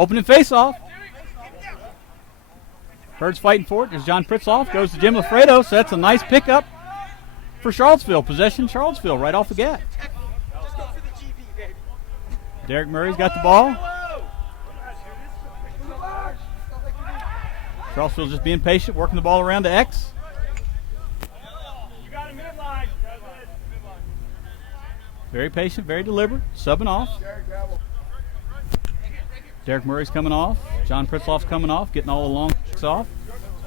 Opening face-off. Herd's fighting for it. There's John Pritzloff. Goes to Jim Lafredo. So that's a nice pickup for Charlottesville. Possession Charlottesville right off the bat. Derek Murray's got the ball. Charlottesville's just being patient, working the ball around to X. Very patient, very deliberate, subbing off. Derek Murray's coming off. John Pritzloff's coming off, getting all the long kicks off.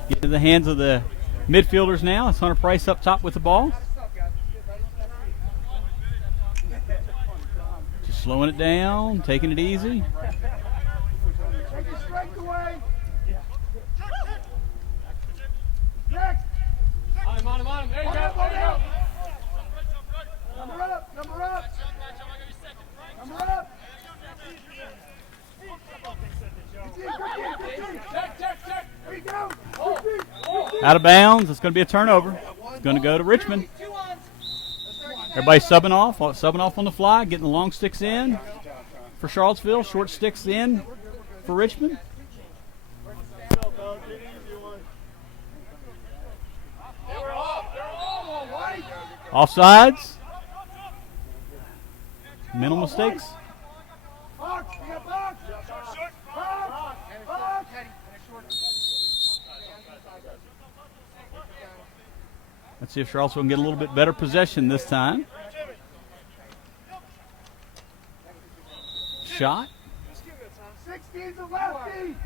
Getting to the hands of the midfielders now. It's Hunter Price up top with the ball. Just slowing it down, taking it easy. On him. There you go. Number up. Number up. Out of bounds. It's going to be a turnover. It's going to go to Richmond. Everybody subbing off on the fly, getting the long sticks in for Charlottesville, short sticks in for Richmond. Offsides. Mental mistakes. Let's see if Charlottesville can get a little bit better possession this time. Shot. 16's a lefty.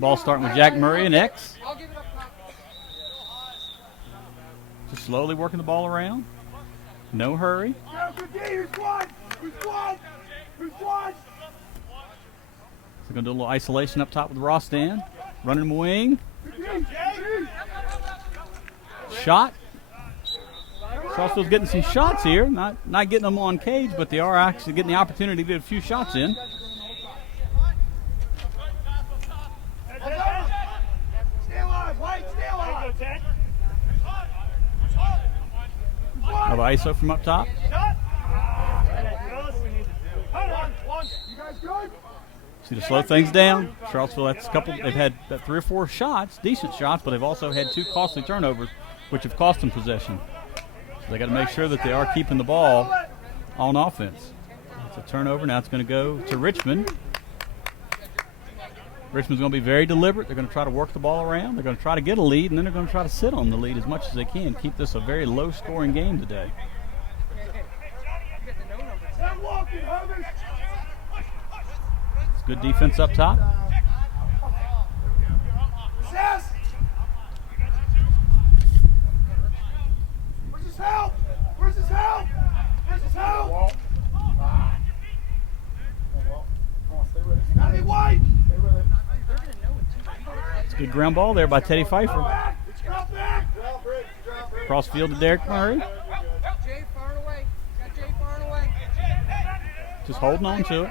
Ball starting with Jack Murray and X. Just slowly working the ball around. No hurry. So going to do a little isolation up top with Rostan. Running him wing. Shot. Charlottesville's getting some shots here. Not getting them on cage, but they are actually getting the opportunity to get a few shots in. Another ISO from up top. See to slow things down. Charlottesville, they've had 3 or 4 shots, decent shots, but they've also had 2 costly turnovers, which have cost them possession. So they got to make sure that they are keeping the ball on offense. It's a turnover. Now it's going to go to Richmond. Richmond's going to be very deliberate. They're going to try to work the ball around. They're going to try to get a lead, and then they're going to try to sit on the lead as much as they can. Keep this a very low-scoring game today. It's good defense up top. Where's his help? Gotta be wide. It's a good ground ball there by Teddy Pfeiffer. Cross field to Derek Murray. Just holding on to it.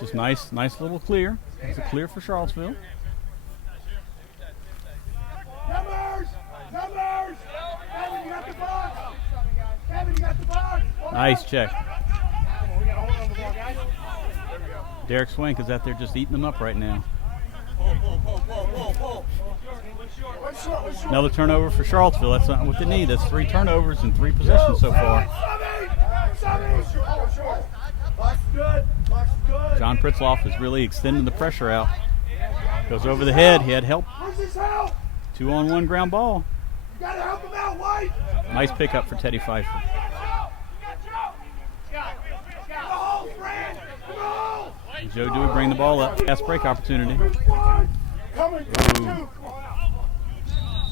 Just nice little clear. It's a clear for Charlottesville. Nice check. Derek Swank is out there just eating them up right now. Another turnover for Charlottesville. That's not what they need. That's 3 turnovers and 3 possessions so far. John Pritzloff is really extending the pressure out. Goes over the head. He had help. 2-on-1 ground ball. Nice pickup for Teddy Pfeiffer. Joe Dewey bring the ball up. Fast break opportunity. Ooh.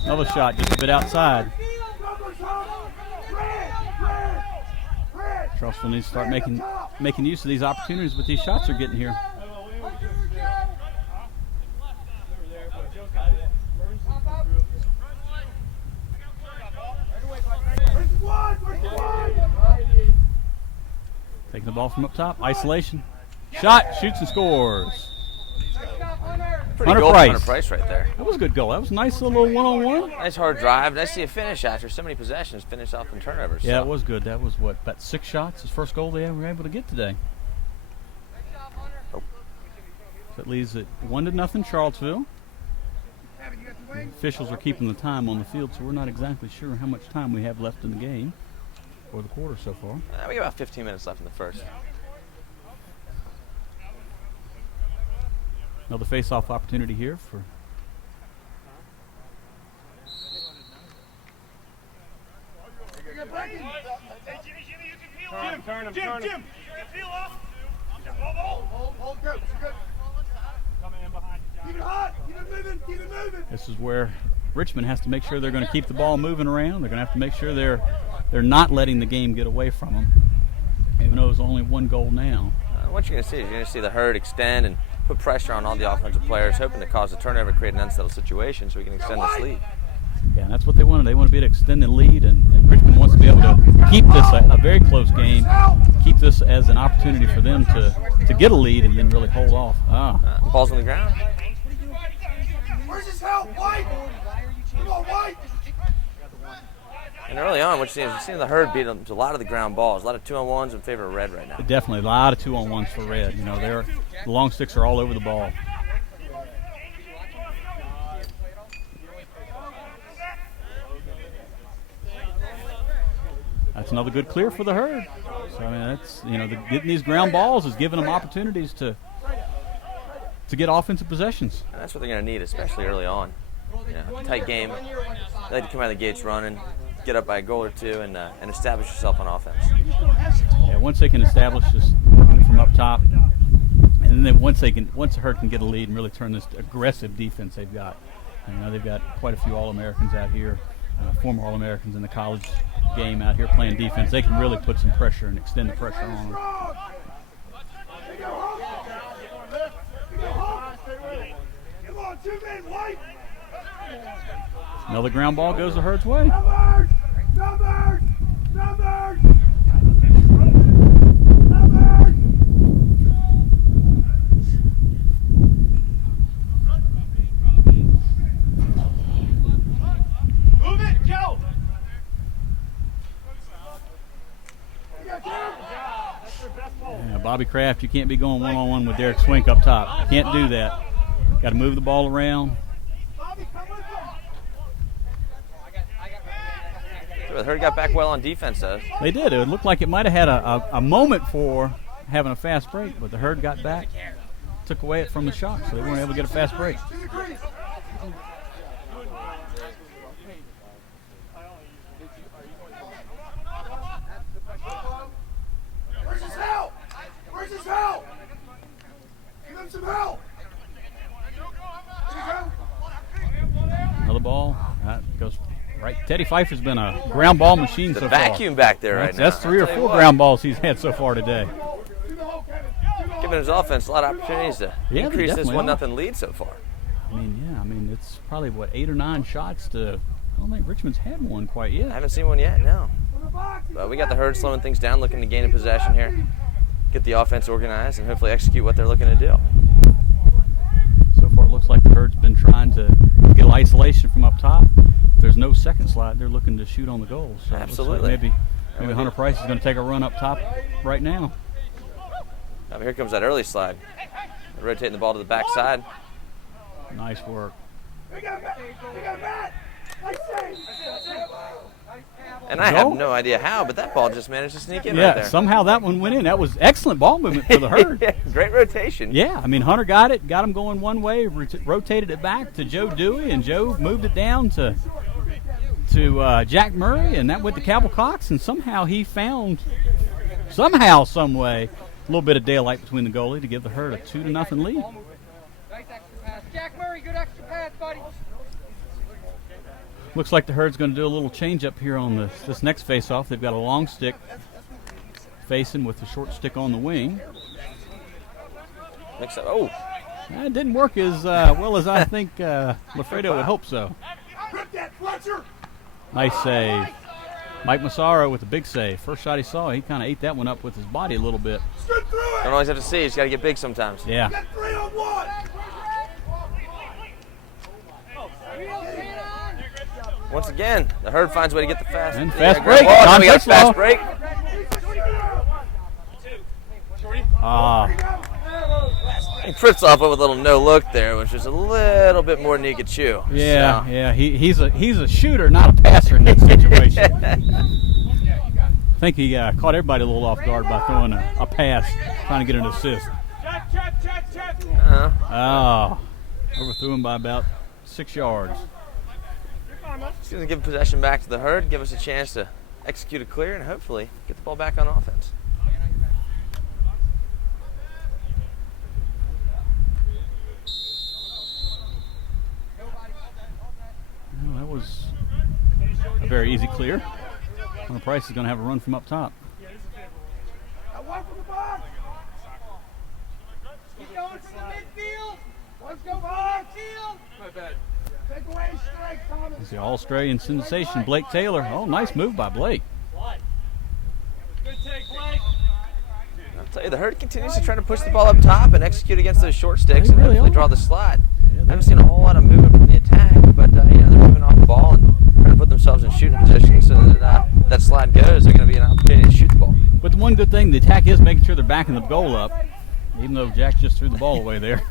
Another shot just a bit outside. Charlottesville needs to start making use of these opportunities with these shots they're getting here. Taking the ball from up top. Isolation. Shot. Shoots and scores. Pretty goal for Hunter Price right there. That was a good goal. That was a nice little one-on-one. Nice hard drive. Nice to see a finish after so many possessions. Finish off in turnovers. Yeah, so. it was good. That was, what, about 6 shots? His first goal they were able to get today. Oh. So it leaves it 1-0 Charlottesville. The officials are keeping the time on the field, so we're not exactly sure how much time we have left in the game, or the quarter so far. We got about 15 minutes left in the first. Another face-off opportunity here for Turn him. Jim, you can feel off. Hold, good. Coming in behind you, John. Keep it hot. Keep it moving. This is where Richmond has to make sure they're going to keep the ball moving around. They're going to have to make sure they're not letting the game get away from them, even though it's only 1 goal now. What you're going to see is you're going to see the Herd extend and put pressure on all the offensive players, hoping to cause a turnover, create an unsettled situation so we can extend this lead. Yeah, and that's what they wanted. They want to be able to extend the lead, and Richmond wants to be able to keep this a very close game, keep this as an opportunity for them to get a lead and then really hold off. Ball's on the ground. Where's his help? White! Come on, White! And early on, what you're seeing the Herd beat them to a lot of the ground balls, a lot of 2-on-1s in favor of Red right now. Definitely a lot of 2-on-1s for Red. You know, the long sticks are all over the ball. That's another good clear for the Herd. So I mean, that's getting these ground balls is giving them opportunities to get offensive possessions. And that's what they're going to need, especially early on. Tight game. They like to come out of the gates running, get up by a goal or two, and establish yourself on offense. Yeah, once they can establish this from up top, and then once the Herd can get a lead and really turn this aggressive defense they've got. They've got quite a few All-Americans out here, former All-Americans in the college game out here playing defense. They can really put some pressure and extend the pressure on them. Come on, 2 men, White! Another ground ball goes the Herd's way. Numbers! Move it, Joe! Yeah, Bobby Kraft, you can't be going one-on-one with Derek Swink up top. Can't do that. Got to move the ball around. The Herd got back well on defense, though. They did. It looked like it might have had a moment for having a fast break, but the Herd got back, took away it from the Shock, so they weren't able to get a fast break. Where's his help? Give him some help! Another ball. That goes right. Teddy Pfeiffer's been a ground ball machine so far. Vacuum back there right now. That's 3 or 4 ground balls he's had so far today. Giving his offense a lot of opportunities to increase this 1-0 lead so far. I mean, it's probably, 8 or 9 shots to, I don't think Richmond's had one quite yet. I haven't seen one yet, no. But we got the Herd slowing things down, looking to gain in possession here, get the offense organized, and hopefully execute what they're looking to do. So far it looks like the Herd's been trying to get isolation from up top. If there's no second slide, they're looking to shoot on the goals. So absolutely. It looks like maybe Hunter Price is going to take a run up top right now. Now here comes that early slide. They're rotating the ball to the backside. Nice work. And I have no idea how, but that ball just managed to sneak in right there. Somehow that one went in. That was excellent ball movement for the Herd. Yeah, great rotation. Yeah, I mean, Hunter got him going one way, rotated it back to Joe Dewey, and Joe moved it down to Jack Murray, and that went to Cabell Cox, and somehow he found, some way, a little bit of daylight between the goalie to give the Herd a 2-0 lead. Nice extra pass. Jack Murray, good extra pass, buddy. Looks like the Herd's going to do a little change up here on this next face-off. They've got a long stick facing with the short stick on the wing. Mix up. Oh. It didn't work as well as I think Lafredo would hope so. Nice save. Mike Massaro with a big save. First shot he saw, he kind of ate that one up with his body a little bit. Don't always have to see. You just got to get big sometimes. Yeah. Once again, the Herd finds a way to get the fast. And fast break. Now we got a fast Ball. break. He trips off with a little no look there, which is a little bit more than he could chew. Yeah, So. yeah. He's a shooter, not a passer in that situation. I think he caught everybody a little off guard by throwing a pass, trying to get an assist. Overthrew him by about 6 yards. He's going to give possession back to the Herd, give us a chance to execute a clear, and hopefully get the ball back on offense. Well, that was a very easy clear. Hunter Price is going to have a run from up top. Away from the box. Keep going from the midfield. Let's go box. Field. Take away strike, Thomas. It's the All-Australian sensation, Blake Taylor. Oh, nice move by Blake. Good take, Blake. I'll tell you, the Herd continues to try to push the ball up top and execute against those short sticks They and really hopefully are. draw the slide. Yeah, I haven't seen a whole lot of movement from the attack, but they're moving off the ball and trying to put themselves in shooting position so that that slide goes. They're going to be an opportunity to shoot the ball. But the one good thing, the attack is making sure they're backing the goal up, even though Jack just threw the ball away there.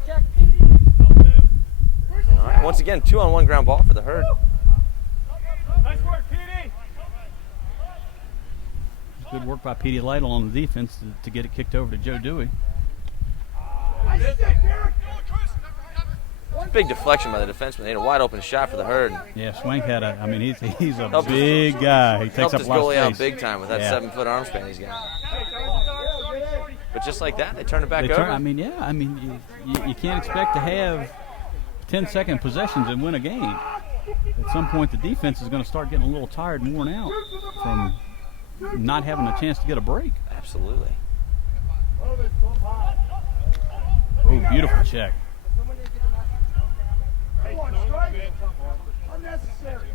All right, once again, 2-on-1 ground ball for the Herd. Nice work, PD. Good work by Petey Lytle on the defense to get it kicked over to Joe Dewey. Nice stick, Derek. Big deflection by the defenseman. They had a wide open shot for the Herd. Yeah, Swank had he's a Helped big guy. He takes Helped up his a lot goalie of out space. big time with that Yeah. 7-foot arm span he's got. But just like that, they turn it back They over. you can't expect to have 10-second possessions and win a game. At some point, the defense is going to start getting a little tired and worn out from not having a chance to get a break. Absolutely. Oh, beautiful check. Come on, strike. Unnecessary.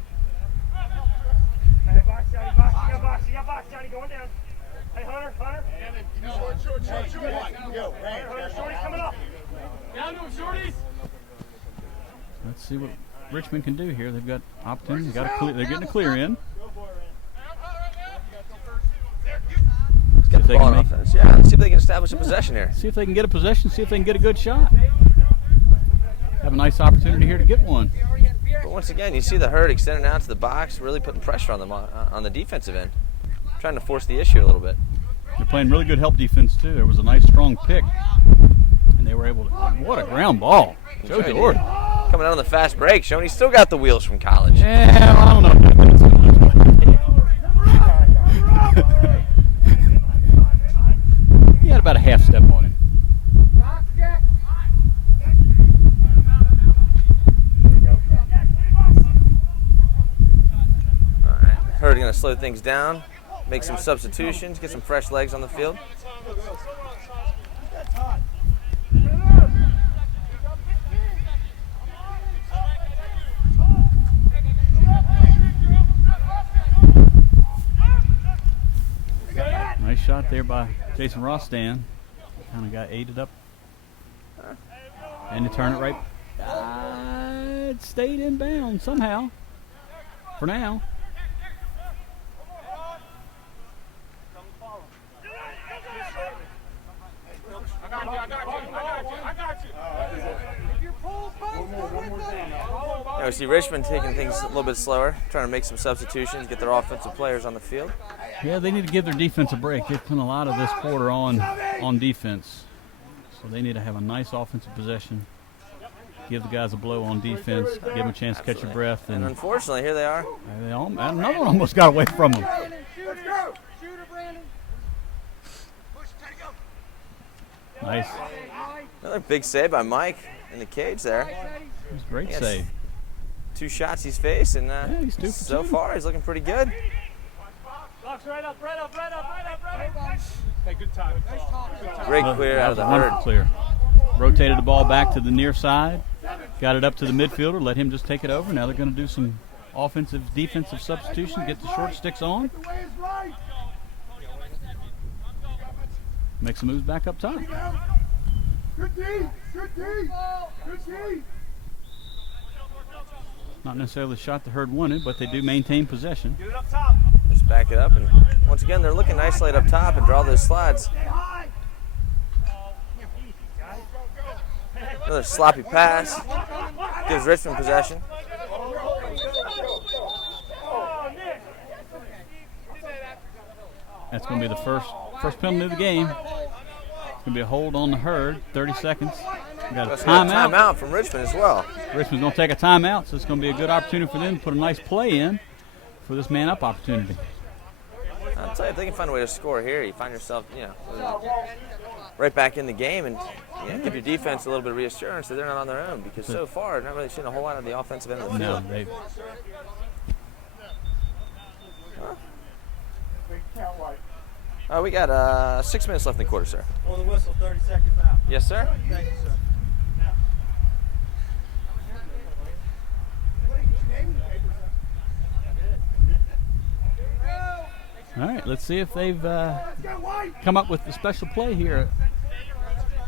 Hey, box, Johnny, box. You got box, Johnny, going down. Hey, Hunter. Hunter, Shorty's coming up. Down to him, Shorties. Let's see what Richmond can do here. They've got opportunity. They're getting a clear in. Get the they ball can on make- offense. Yeah, let's see if they can establish a possession here. See if they can get a possession. See if they can get a good shot. Have a nice opportunity here to get one. But once again, you see the Herd extending out to the box, really putting pressure on them on the defensive end, trying to force the issue a little bit. They're playing really good help defense too. There was a nice strong pick, and they were able to. What a ground ball, Joe That's right, Jordan. Coming out on the fast break, showing he's still got the wheels from college. Yeah, well, I don't know. If that's gonna he had about a half step on him. Box, Jack. All right, Herd going to slow things down, make some substitutions, get some fresh legs on the field. Nice shot there by Jason Rostan. Kind of got aided up. And to turn it right. It stayed in bounds somehow. For now. If you're pulled, post, We see Richmond taking things a little bit slower, trying to make some substitutions, get their offensive players on the field. Yeah, they need to give their defense a break. They've put a lot of this quarter on defense. So they need to have a nice offensive possession. Give the guys a blow on defense. Give them a chance to catch your breath. And And unfortunately, here they are. another one almost got away from them. Brandon, shooter, shooter, Brandon. Nice. Another big save by Mike in the cage there. It was a great Yes. save. 2 shots he's faced, and he's 2 for so 2. far he's looking pretty good. Box right up. Hey, good time. Great clear out of the That was a wonderful Herd. clear. Rotated the ball back to the near side. Got it up to the midfielder. Let him just take it over. Now they're going to do some offensive, defensive substitution. Get the short sticks on. The way is right. Make some moves back up top. Good D. Good D. Good D. Not necessarily the shot the Herd wanted, but they do maintain possession. Get it up top. Just back it up, and once again, they're looking to isolate up top and draw those slides. Stay high. Another sloppy pass gives Richmond possession. That's going to be the first penalty of the game. It's going to be a hold on the Herd. 30 seconds. We got a timeout. Timeout from Richmond as well. Richmond's going to take a timeout, so it's going to be a good opportunity for them to put a nice play in for this man-up opportunity. I'll tell you, if they can find a way to score here, you find yourself, right back in the game, and give your defense a little bit of reassurance that they're not on their own, because so far, they're not really seeing a whole lot on the offensive end of the field. No, We got 6 minutes left in the quarter, sir. On the whistle, 30-second foul. Yes, sir. Thank you, sir. All right, let's see if they've come up with a special play here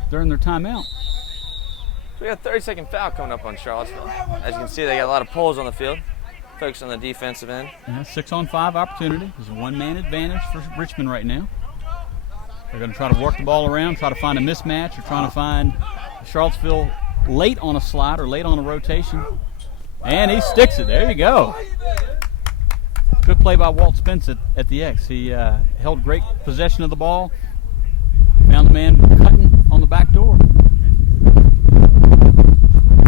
during their timeout. So we got a 30-second foul coming up on Charlottesville. As you can see, they got a lot of poles on the field. Focus on the defensive end. Yeah, 6-on-5 opportunity. There's a one-man advantage for Richmond right now. They're going to try to work the ball around, try to find a mismatch, or trying to find Charlottesville late on a slide or late on a rotation. And he sticks it. There you go. Good play by Walt Spence at the X. He held great possession of the ball, found the man cutting on the back door.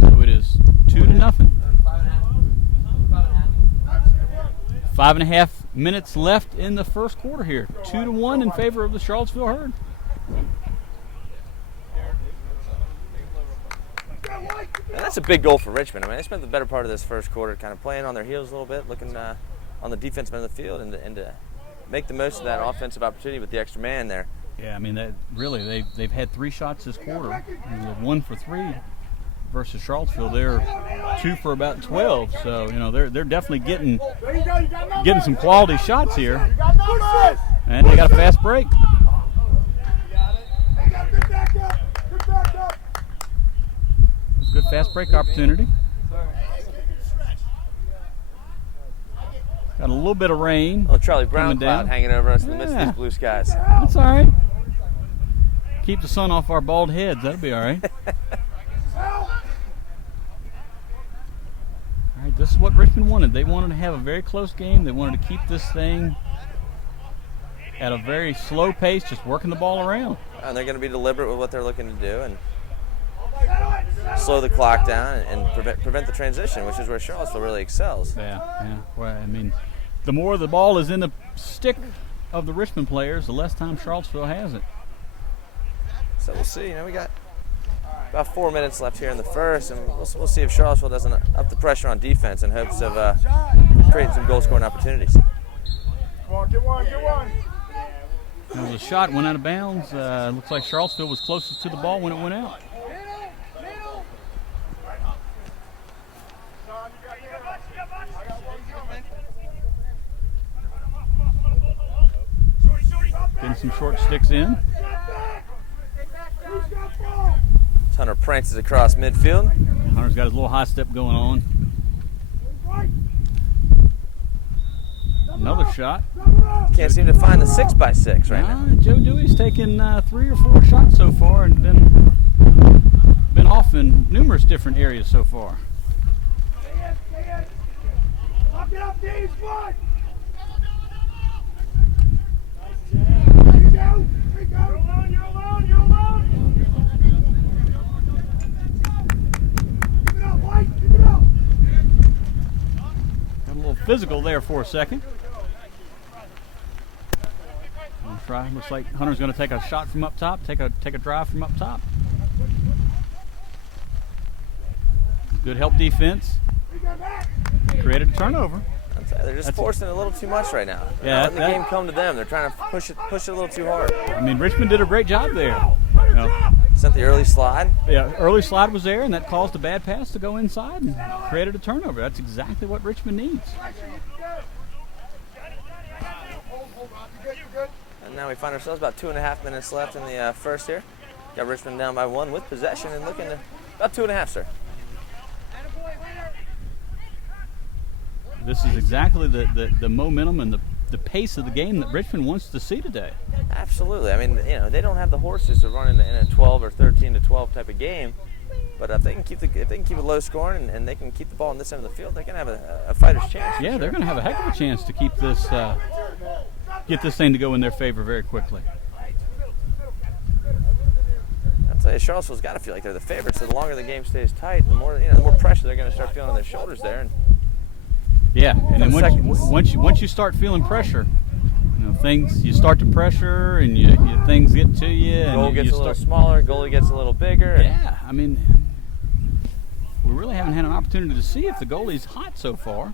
So it is 2-0. 5.5 minutes left in the first quarter here. 2-1 in favor of the Charlottesville Herd. And that's a big goal for Richmond. I mean, they spent the better part of this first quarter kind of playing on their heels a little bit, looking on the defensive end of the field, and to make the most of that offensive opportunity with the extra man there. Yeah, I mean, they've had 3 shots this quarter. And they've 1 for 3 versus Charlottesville. They're 2 for about 12. So they're definitely getting some quality shots here. And they got a fast break. It's a good fast break opportunity. Got a little bit of rain. Well, Charlie Brown coming cloud down. hanging over us in the midst of these blue skies. That's all right. Keep the sun off our bald heads. That'll be all right. All right, this is what Richmond wanted. They wanted to have a very close game. They wanted to keep this thing at a very slow pace, just working the ball around. And they're going to be deliberate with what they're looking to do and slow the clock down and prevent the transition, which is where Charlottesville really excels. Yeah. Well, I mean, the more the ball is in the stick of the Richmond players, the less time Charlottesville has it. So we'll see. We got about 4 minutes left here in the first, and we'll see if Charlottesville doesn't up the pressure on defense in hopes of creating some goal-scoring opportunities. Come on, get one. Now, the shot went out of bounds. Looks like Charlottesville was closest to the ball when it went out. Getting some short sticks in. Hunter prances across midfield. Hunter's got his little high step going on. Another shot. Can't seem to find the 6x6 right now. Joe Dewey's taken 3 or 4 shots so far and been off in numerous different areas so far. Lock it up, Dave. One. You're alone. Keep it up, White. Keep it up. Got a little physical there for a second. Try. Looks like Hunter's going to take a shot from up top, take a drive from up top. Good help defense. Created a turnover. They're just forcing it a little too much right now. Yeah, letting the game come to them. They're trying to push it a little too hard. I mean, Richmond did a great job there. Sent the early slide. Yeah, early slide was there, and that caused a bad pass to go inside and created a turnover. That's exactly what Richmond needs. And now we find ourselves about 2.5 minutes left in the first here. Got Richmond down by 1 with possession and looking to about 2.5, sir. this is exactly the momentum and the pace of the game that Richmond wants to see today. Absolutely. I mean, they don't have the horses to run in a 12 or 13-12 type of game. But if they can keep it low scoring and they can keep the ball on this end of the field, they can have a fighter's chance. Yeah, they're going to have a heck of a chance to keep this, get this thing to go in their favor very quickly. I'll tell you, Charlottesville's got to feel like they're the favorites. So the longer the game stays tight, the more pressure they're going to start feeling on their shoulders there. And yeah, and then once you start feeling pressure, you start to pressure and things get to you. And goal gets a little smaller, goalie gets a little bigger. Yeah, I mean, we really haven't had an opportunity to see if the goalie's hot so far.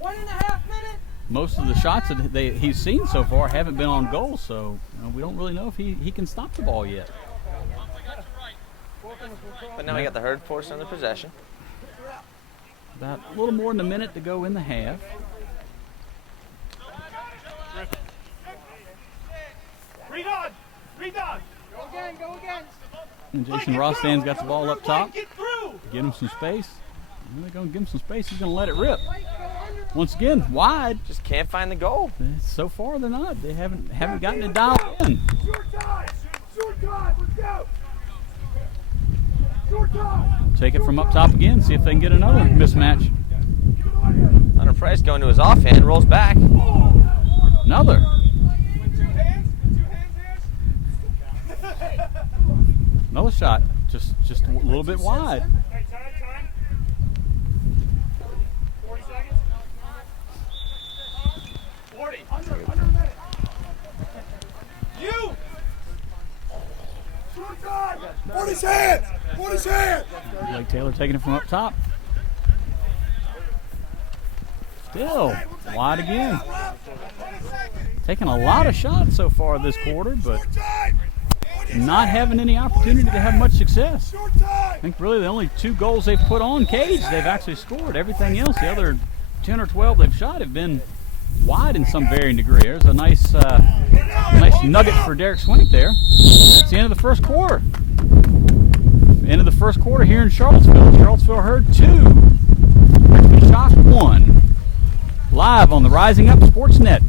1.5 minutes. Most of the shots that he's seen so far haven't been on goal, so we don't really know if he can stop the ball yet. But now we got the Herd forcing the possession. About a little more than a minute to go in the half. Redone! Go again. And Jason Rostan's got the ball up top. Get through! Get him some space. They're going to give him some space. He's going to let it rip. Once again, wide. Just can't find the goal. So far, they're not. They haven't gotten it dialed in. Short time! Let's go! Short time! Take it from up top again. See if they can get another mismatch. Hunter Price going to his offhand, rolls back. Another. Another shot. Just a little bit wide. Hey, time. 40 seconds. 40. Under a minute. You! Short time! 40 hands! 40 hands! Blake Taylor taking it from up top. Still wide again. Taking a lot of shots so far this quarter, but not having any opportunity to have much success. I think really the only 2 goals they've put on cage they've actually scored. Everything else, the other 10 or 12 they've shot have been wide in some varying degree. There's a nice nugget for Derek Swink there. That's the end of the first quarter. End of the first quarter here in Charlottesville. Charlottesville Herd 2, Richmond Shock 1. Live on the Rising Up Sportsnet.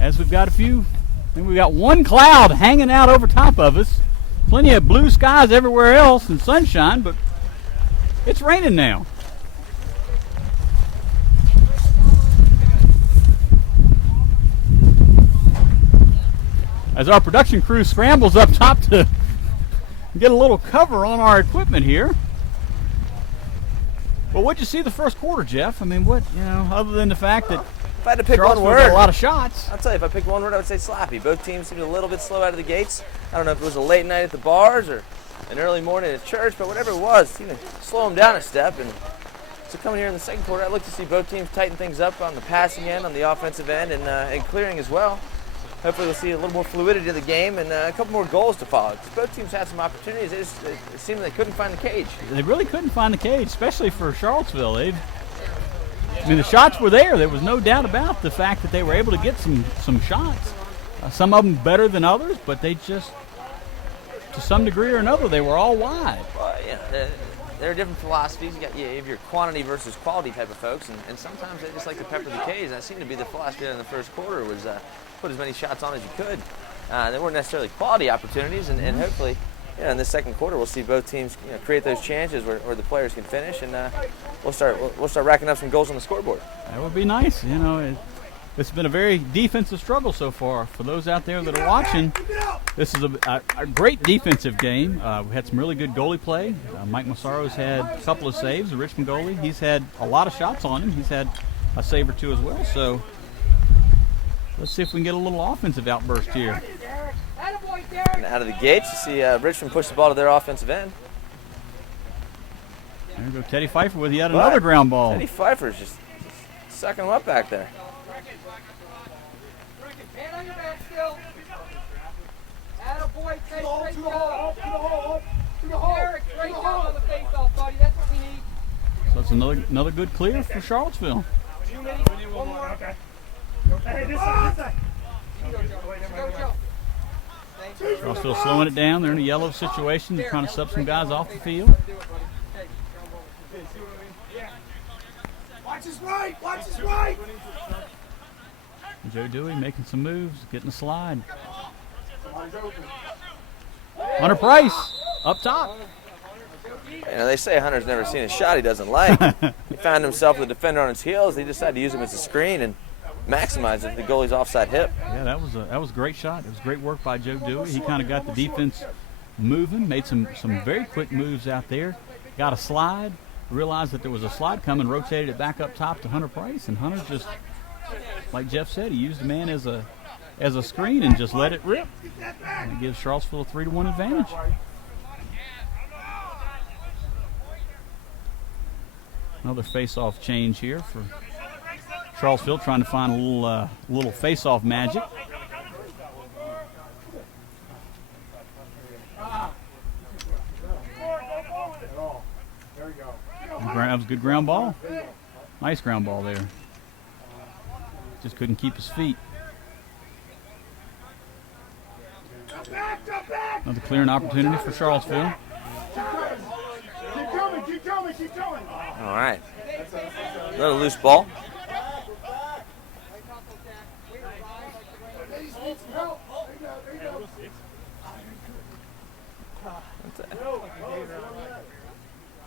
As we've got we've got one cloud hanging out over top of us. Plenty of blue skies everywhere else and sunshine, but it's raining now. As our production crew scrambles up top to get a little cover on our equipment here. Well, what'd you see the first quarter, Jeff? I mean, other than the fact that If I had to pick one Charlottesville word, got a lot of shots. I'll tell you, if I picked one word, I would say sloppy. Both teams seemed a little bit slow out of the gates. I don't know if it was a late night at the bars or an early morning at church, but whatever it was, slow them down a step. And so coming here in the second quarter, I look to see both teams tighten things up on the passing end, on the offensive end, and clearing as well. Hopefully we'll see a little more fluidity to the game and a couple more goals to follow. Because both teams had some opportunities. It seemed they couldn't find the cage. They really couldn't find the cage, especially for Charlottesville. The shots were there. There was no doubt about the fact that they were able to get some shots. Some of them better than others, but they just, to some degree or another, they were all wide. Well, there are different philosophies. You have your quantity versus quality type of folks, and sometimes they just like to pepper the cage. That seemed to be the philosophy in the first quarter was put as many shots on as you could. They weren't necessarily quality opportunities, and hopefully, in the second quarter, we'll see both teams create those chances where the players can finish, and we'll start racking up some goals on the scoreboard. That would be nice. It's been a very defensive struggle so far. For those out there that are watching, this is a great defensive game. We had some really good goalie play. Mike Massaro's had a couple of saves, the Richmond goalie. He's had a lot of shots on him. He's had a save or 2 as well. So let's see if we can get a little offensive outburst here. And out of the gates, you see Richmond push the ball to their offensive end. There we go, Teddy Pfeiffer with yet another ground ball. Teddy Pfeiffer's just sucking him up back there. Hand on your back still. Attaboy, Teddy, great To the job. hole. To the hole. Derek, great job on the face-off, buddy. That's what we need. So it's another good clear for Charlottesville. 2 minutes. One more. Okay. Hey, this side. Go, Joe. Charlottesville slowing it down. They're in a yellow situation. They're trying to sub some guys off the field. Watch his right. Watch his right. Joe Dewey making some moves, getting a slide. Hunter Price up top. You know, they say Hunter's never seen a shot he doesn't like. He found himself with the defender on his heels. He decided to use him as a screen and maximize it. The goalie's offside hip. Yeah, that was a great shot. It was great work by Joe Dewey. He kind of got the defense moving, made some very quick moves out there. Got a slide, realized that there was a slide coming, rotated it back up top to Hunter Price, and Hunter just, like Jeff said, he used the man as a screen and just let it rip. And it gives Charlottesville a 3-1 advantage. Another face-off change here for Charlottesville, trying to find a little face-off magic. That was a good ground ball. Nice ground ball there. Just couldn't keep his feet. Another clearing opportunity for Charlottesville. Keep coming. All right. Another loose ball.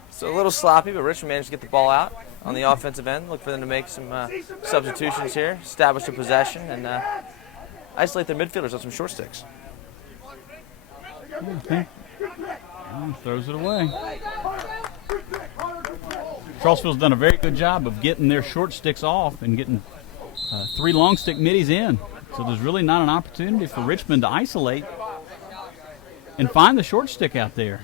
So a little sloppy, but Richmond managed to get the ball out on the offensive end. Look for them to make some substitutions here, establish a possession, and isolate their midfielders on some short sticks. Okay. And throws it away. Charlottesville's done a very good job of getting their short sticks off and getting 3 long stick middies in. So there's really not an opportunity for Richmond to isolate and find the short stick out there.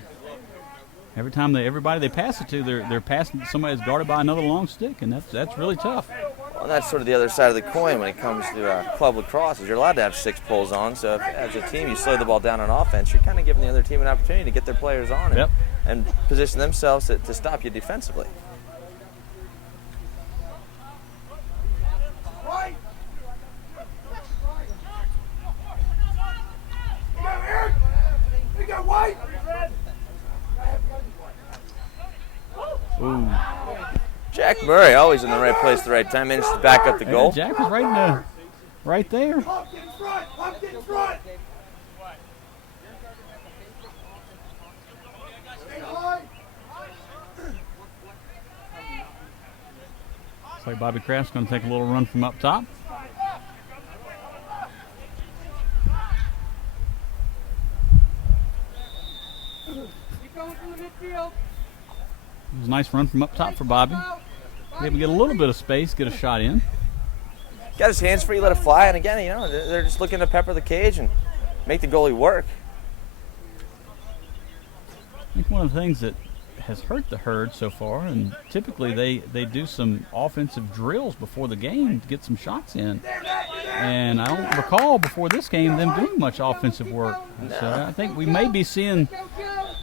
Every time everybody they pass it to, they're passing to somebody that's guarded by another long stick, and that's really tough. Well, and that's sort of the other side of the coin when it comes to club lacrosse. Is you're allowed to have 6 pulls on, so if as a team you slow the ball down on offense, you're kind of giving the other team an opportunity to get their players on and position themselves to stop you defensively. Ooh. Jack Murray always in the right place at the right time, managed to back up the goal. Jack was right there. Pump in front. Looks like Bobby Kraft's going to take a little run from up top. Keep going from the midfield. It was a nice run from up top for Bobby. Able to get a little bit of space, get a shot in. Got his hands free, let it fly, and again, they're just looking to pepper the cage and make the goalie work. I think one of the things that has hurt the Herd so far, and typically they do some offensive drills before the game to get some shots in. And I don't recall before this game them doing much offensive work. So I think we may be seeing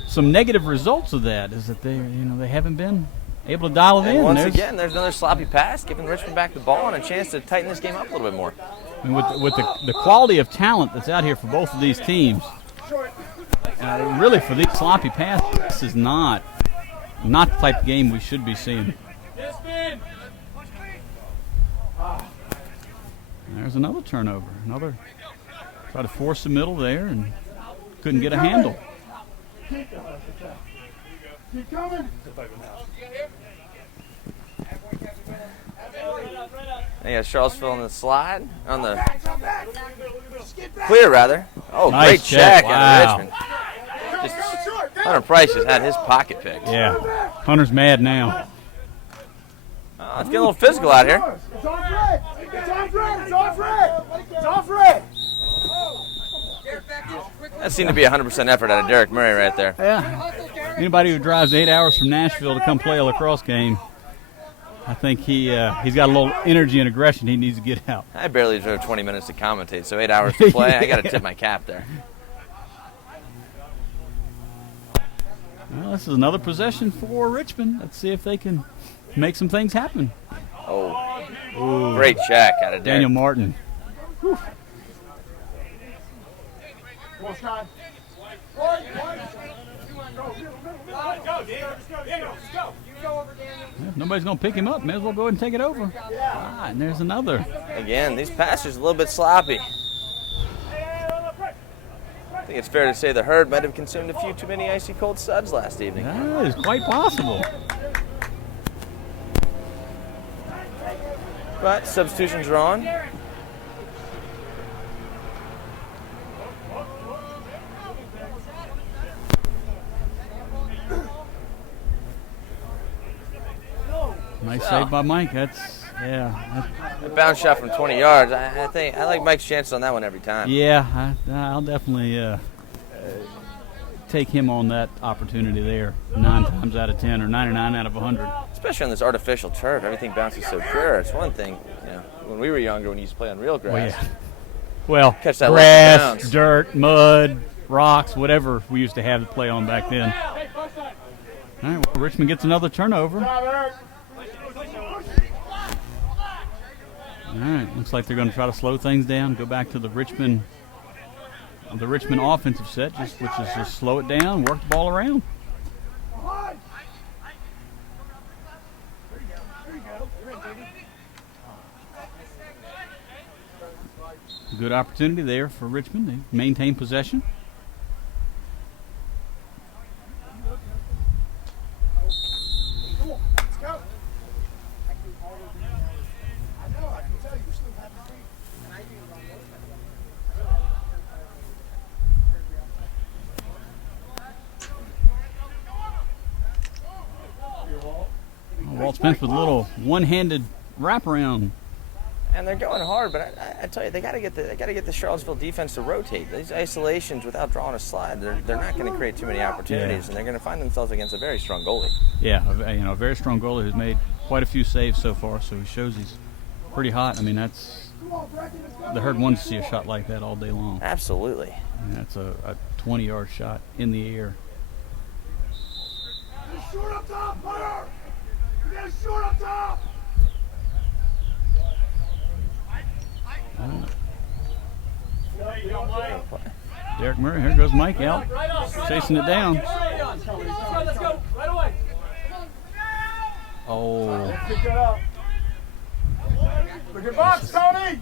some negative results of that, is that they haven't been able to dial it in. Once again, there's another sloppy pass, giving Richmond back the ball and a chance to tighten this game up a little bit more. I mean, with the quality of talent that's out here for both of these teams, really for these sloppy passes, this is not the type of game we should be seeing. There's another turnover. Try to force the middle there and couldn't get a handle. Keep coming. And you got Charlottesville on the slide, on the clear rather. Oh, Nice great check wow. out of Richmond. Hunter Price just had his pocket picked. Yeah, Hunter's mad now. Oh, it's getting a little physical out here. It's off red. It's off red. It's off red. It's off red. That seemed to be 100% effort out of Derek Murray right there. Yeah. Anybody who drives 8 hours from Nashville to come play a lacrosse game, I think he's got a little energy and aggression he needs to get out. I barely drove 20 minutes to commentate, so 8 hours to play. I got to tip my cap there. Well, this is another possession for Richmond. Let's see if they can make some things happen. Oh, Ooh. great check out of Derek. Daniel Martin. Whew. Go, Scott. Go, Diego. Just go. If nobody's going to pick him up, may as well go ahead and take it over. Ah, and there's another. Again, these passes are a little bit sloppy. I think it's fair to say the Herd might have consumed a few too many icy cold suds last evening. That is quite possible. But substitutions are on. Nice save by Mike. Yeah. A bounce shot from 20 yards. I think I like Mike's chances on that one every time. Yeah, I'll definitely take him on that opportunity there 9 times out of 10 or 99 out of 100. Especially on this artificial turf, everything bounces so pure. It's one thing, when we were younger, when you used to play on real grass. Well, catch that grass, dirt, mud, rocks, whatever we used to have to play on back then. All right, well, Richmond gets another turnover. All right, looks like they're going to try to slow things down, go back to the Richmond offensive set, which is just slow it down, work the ball around. Good opportunity there for Richmond. They maintain possession. Walt Spence with a little one-handed wraparound. And they're going hard, but I tell you, they got to get the Charlottesville defense to rotate. These isolations without drawing a slide, they're not going to create too many opportunities, and they're going to find themselves against a very strong goalie. Yeah, a very strong goalie who's made quite a few saves so far, so he shows he's pretty hot. I mean, the Herd wants to see a shot like that all day long. Absolutely. And that's a 20-yard shot in the air. Short up top, player! You got a short up top! Derek Murray, here goes Mike out, chasing it down. Let's go, right away! Oh. Pick that up. Look at box, Tony!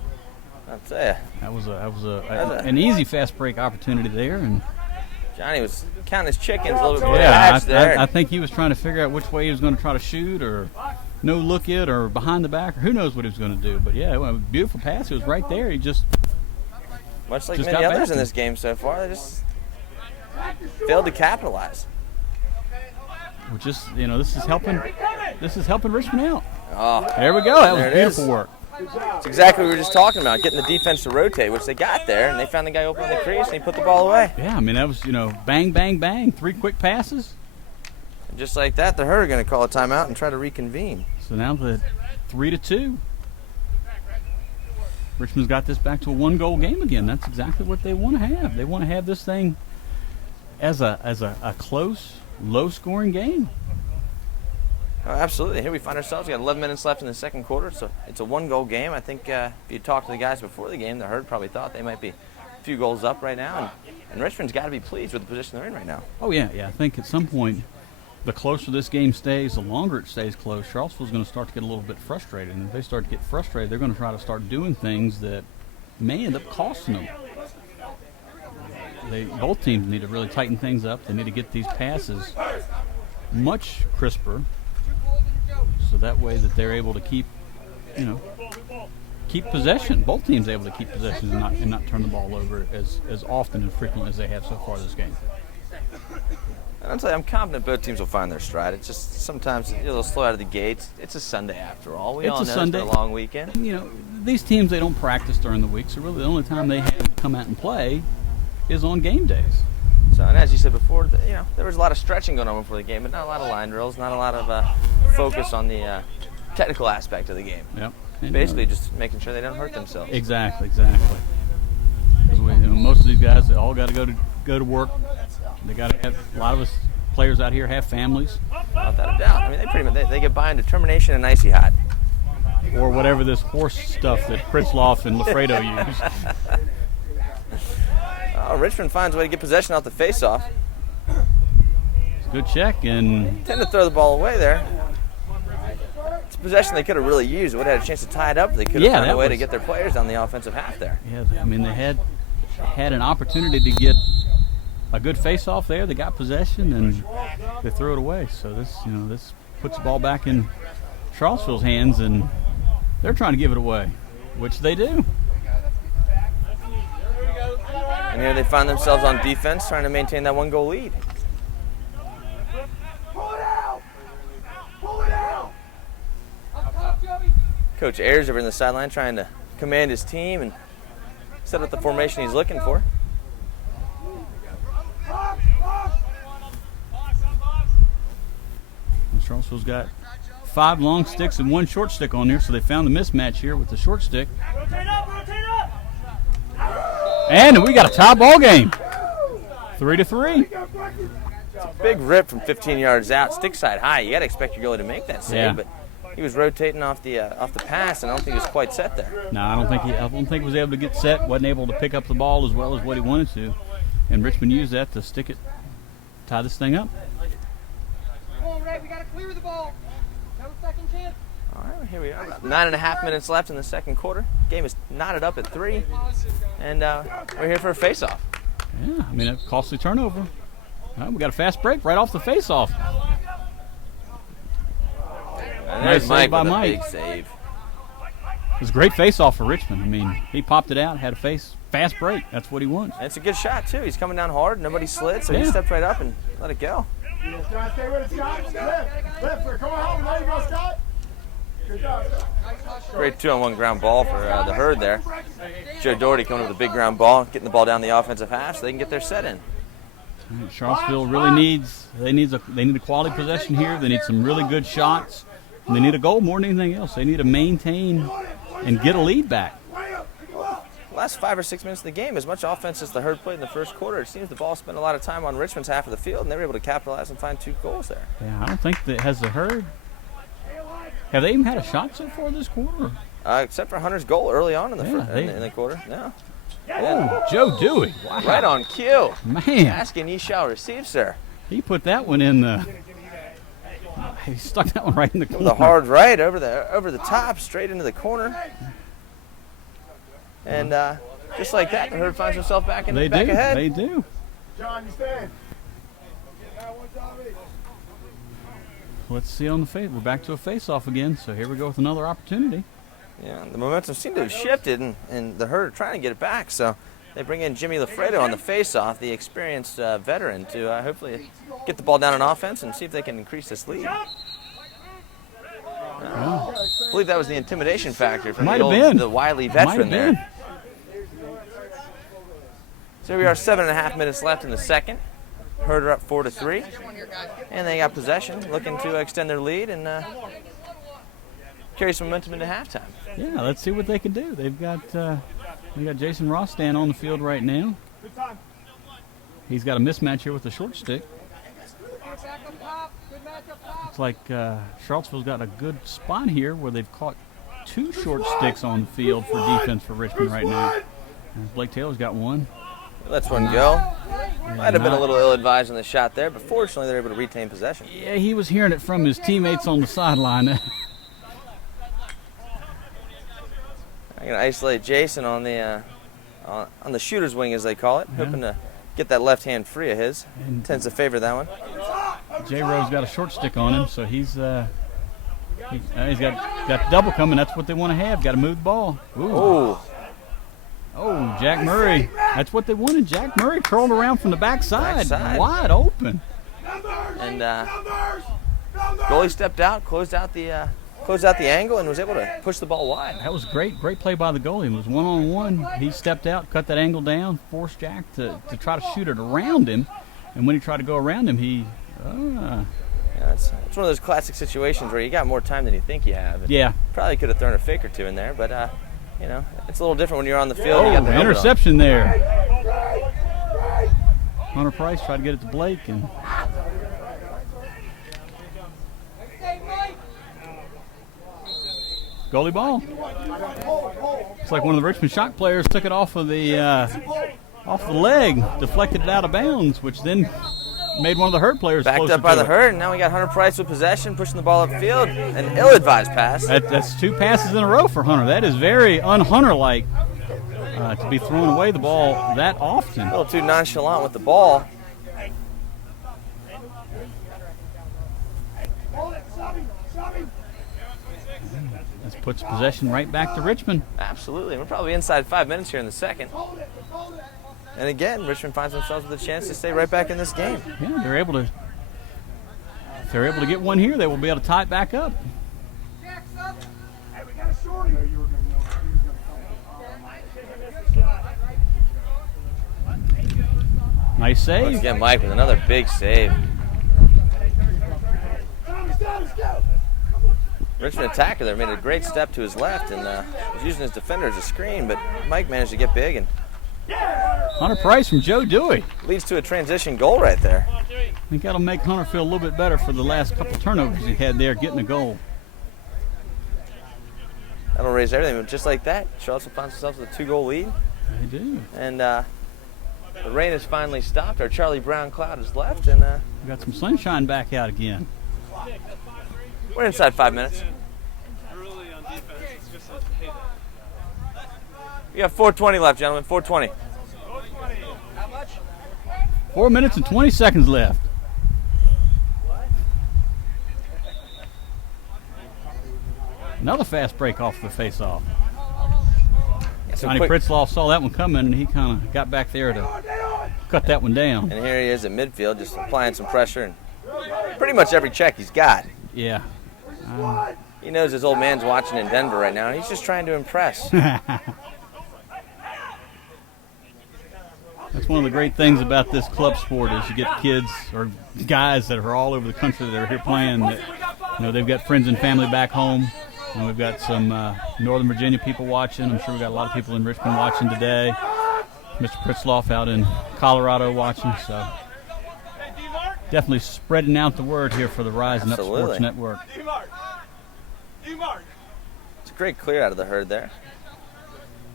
I'll tell you. That was an easy fast break opportunity there, and Johnny was counting his chickens a little bit. I think he was trying to figure out which way he was going to try to shoot, or no look it, or behind the back, or who knows what he was going to do. But yeah, a beautiful pass. It was right there. He just much like many others in this game so far, they just failed to capitalize. Which is, this is helping Richmond out. Oh, there we go. That was beautiful work. It's exactly what we were just talking about, getting the defense to rotate, which they got there, and they found the guy open on the crease, and he put the ball away. Yeah, I mean, that was, bang, bang, bang, 3 quick passes. And just like that, the Herd are going to call a timeout and try to reconvene. So now the 3-2. Richmond's got this back to a 1-goal game again. That's exactly what they want to have. They want to have this thing as a close, low-scoring game. Oh, absolutely. Here we find ourselves. We got 11 minutes left in the second quarter, so it's a 1-goal game. I think if you talked to the guys before the game, the Herd probably thought they might be a few goals up right now, and Richmond's got to be pleased with the position they're in right now. Oh, yeah. I think at some point, the closer this game stays, the longer it stays close, Charlottesville's going to start to get a little bit frustrated. And if they start to get frustrated, they're going to try to start doing things that may end up costing them. Both teams need to really tighten things up. They need to get these passes much crisper, so that way that they're able to keep possession. Both teams are able to keep possession and not turn the ball over as often and frequently as they have so far this game. I'll tell you, I'm confident both teams will find their stride. It's just sometimes they'll slow out of the gates. It's a Sunday after all. We all know it's been a long weekend. These teams, they don't practice during the week, so really the only time they have to come out and play is on game days. So, and as you said before, there was a lot of stretching going on before the game, but not a lot of line drills, not a lot of focus on the technical aspect of the game. Yep. Basically, just making sure they don't hurt themselves. Exactly. Because most of these guys, they all got to go to work. They got to have a lot of us players out here have families. Without a doubt. I mean, they pretty much they get by in determination and icy hot, or whatever this horse stuff that Pritzloff and Lafredo use. Richmond finds a way to get possession off the face-off. Good check and tend to throw the ball away there. possession they could have really used. Would have had a chance to tie it up. They could have found a way to get their players down the offensive half there. Yeah, I mean, they had an opportunity to get a good face-off there. They got possession, and they threw it away. So this puts the ball back in Charlottesville's hands, and they're trying to give it away, which they do. And here they find themselves on defense trying to maintain that 1-goal lead. Pull it out! Pull it out! Up top, Joey. Coach Ayers over in the sideline trying to command his team and set up the formation he's looking for. And Charlottesville's got 5 long sticks and 1 short stick on there, so they found the mismatch here with the short stick. Rotate up! Rotate up! And we got a tie ball game. 3-3. Big rip from 15 yards out, stick side high. You got to expect your goalie to make that save, Yeah. but he was rotating off the pass, and I don't think he was quite set there. No, I don't think he was able to get set. Wasn't able to pick up the ball as well as what he wanted to, and Richmond used that to stick it, tie this thing up. Come on, Ray, we got to clear the ball. No second chance. All right, here we are. About 9.5 minutes left in the second quarter. Game is knotted up at 3, and we're here for a face-off. Yeah, I mean, a costly turnover. We got a fast break right off the face-off. And Nice there's Mike save by with a Mike. big save. It was a great face-off for Richmond. I mean, he popped it out, had a fast break. That's what he wants. And it's a good shot, too. He's coming down hard. Nobody slid, so he Yeah. stepped right up and let it go. Scott, stay with it, Scott. Lift. Come on home. There you go, Scott. Good job. Great 2-on-1 ground ball for the Herd there. Joe Doherty coming with a big ground ball, getting the ball down the offensive half so they can get their set in. Charlottesville really needs a quality possession here. They need some really good shots, and they need a goal more than anything else. They need to maintain and get a lead back. Last 5 or 6 minutes of the game, as much offense as the Herd played in the first quarter, it seems the ball spent a lot of time on Richmond's half of the field, and they were able to capitalize and find 2 goals there. Yeah, I don't think that has the Herd. Have they even had a shot so far this quarter? Except for Hunter's goal early on in the Yeah, in the quarter. No. Oh, Joe Dewey. Wow. Right on cue. Man, Asking ye shall receive, sir. he put that one in the. He stuck that one right in the corner. The hard right over the top, straight into the corner. And just like that, the Herd finds himself back in They back do. ahead. They do. John, you stand. Let's see on the face. We're back to a face-off again. So here we go with another opportunity. Yeah, the momentum seemed to have shifted, and the Herd are trying to get it back. So they bring in Jimmy Lafredo on the face-off, the experienced veteran, to hopefully get the ball down on offense and see if they can increase this lead. I believe that was the intimidation factor from Might have been. the wily Might have veteran been. there. So we are 7.5 minutes left in the second. Herd are up 4-3, and they got possession, looking to extend their lead and carry some momentum into halftime. Yeah, let's see what they can do. They've got Jason Rostan on the field right now. He's got a mismatch here with the short stick. Back up top. Good match up top. It's like Charlottesville's got a good spot here where they've caught 2 short sticks on the field for defense for Richmond right now. And Blake Taylor's got one. Lets one go. Might have been a little ill-advised on the shot there, but fortunately they're able to retain possession. Yeah, he was hearing it from his teammates on the sideline. I'm going to isolate Jason on the shooter's wing, as they call it, hoping to get that left hand free of his. And Tends to favor that one. J. Rose got a short stick on him, so he's got double coming. That's what they want to have. Got to move the ball. Ooh. Oh, Jack Murray. That's what they wanted. Jack Murray curled around from the backside. Wide open. And goalie stepped out, closed out the angle, and was able to push the ball wide. That was great play by the goalie. It was one-on-one. He stepped out, cut that angle down, forced Jack to try to shoot it around him. And when he tried to go around him, Yeah, it's one of those classic situations where you got more time than you think you have. yeah. Probably could have thrown a fake or two in there, but it's a little different when you're on the field. You got the helmet on. Interception there. Hunter Price tried to get it to Blake, and goalie ball. It's like one of the Richmond Shock players took it off of the leg, deflected it out of bounds, which then made one of the Herd players Backed closer up by to the it. Herd, and now we got Hunter Price with possession, pushing the ball upfield. An ill-advised pass. That's 2 passes in a row for Hunter. That is very un-Hunter-like to be throwing away the ball that often. A little too nonchalant with the ball. Hold it, stop him, stop him. This puts possession right back to Richmond. Absolutely. We're probably inside 5 minutes here in the second. Hold it, hold it. And again, Richmond finds themselves with a chance to stay right back in this game. Yeah, they're able to. If they're able to get one here, they will be able to tie it back up. Hey, we got a shorty. Nice Once save. again, Mike with another big save. Let's go. Richmond attacker there made a great step to his left and was using his defender as a screen, but Mike managed to get big and Hunter Price from Joe Dewey. leads to a transition goal right there. I think that'll make Hunter feel a little bit better for the last couple turnovers he had there, getting a goal. That'll raise everything, but just like that, Charlottesville finds themselves with a 2-goal lead. They do. And the rain has finally stopped. Our Charlie Brown cloud has left, and We got some sunshine back out again. we're inside 5 minutes. We got 4:20 left, gentlemen. 4:20. 4 minutes and 20 seconds left. Another fast break off the face-off. So Johnny quick- Pritzloff saw that one coming, and he kind of got back there to cut that one down. And here he is at midfield, just applying some pressure, and pretty much every check he's got. Yeah. He knows his old man's watching in Denver right now, and he's just trying to impress. That's one of the great things about this club sport is you get kids or guys that are all over the country that are here playing. That, they've got friends and family back home. And we've got some Northern Virginia people watching. I'm sure we've got a lot of people in Richmond watching today. Mr. Pritzloff out in Colorado watching. So definitely spreading out the word here for the Rising Up Absolutely. Sports Network. It's a great clear out of the Herd there.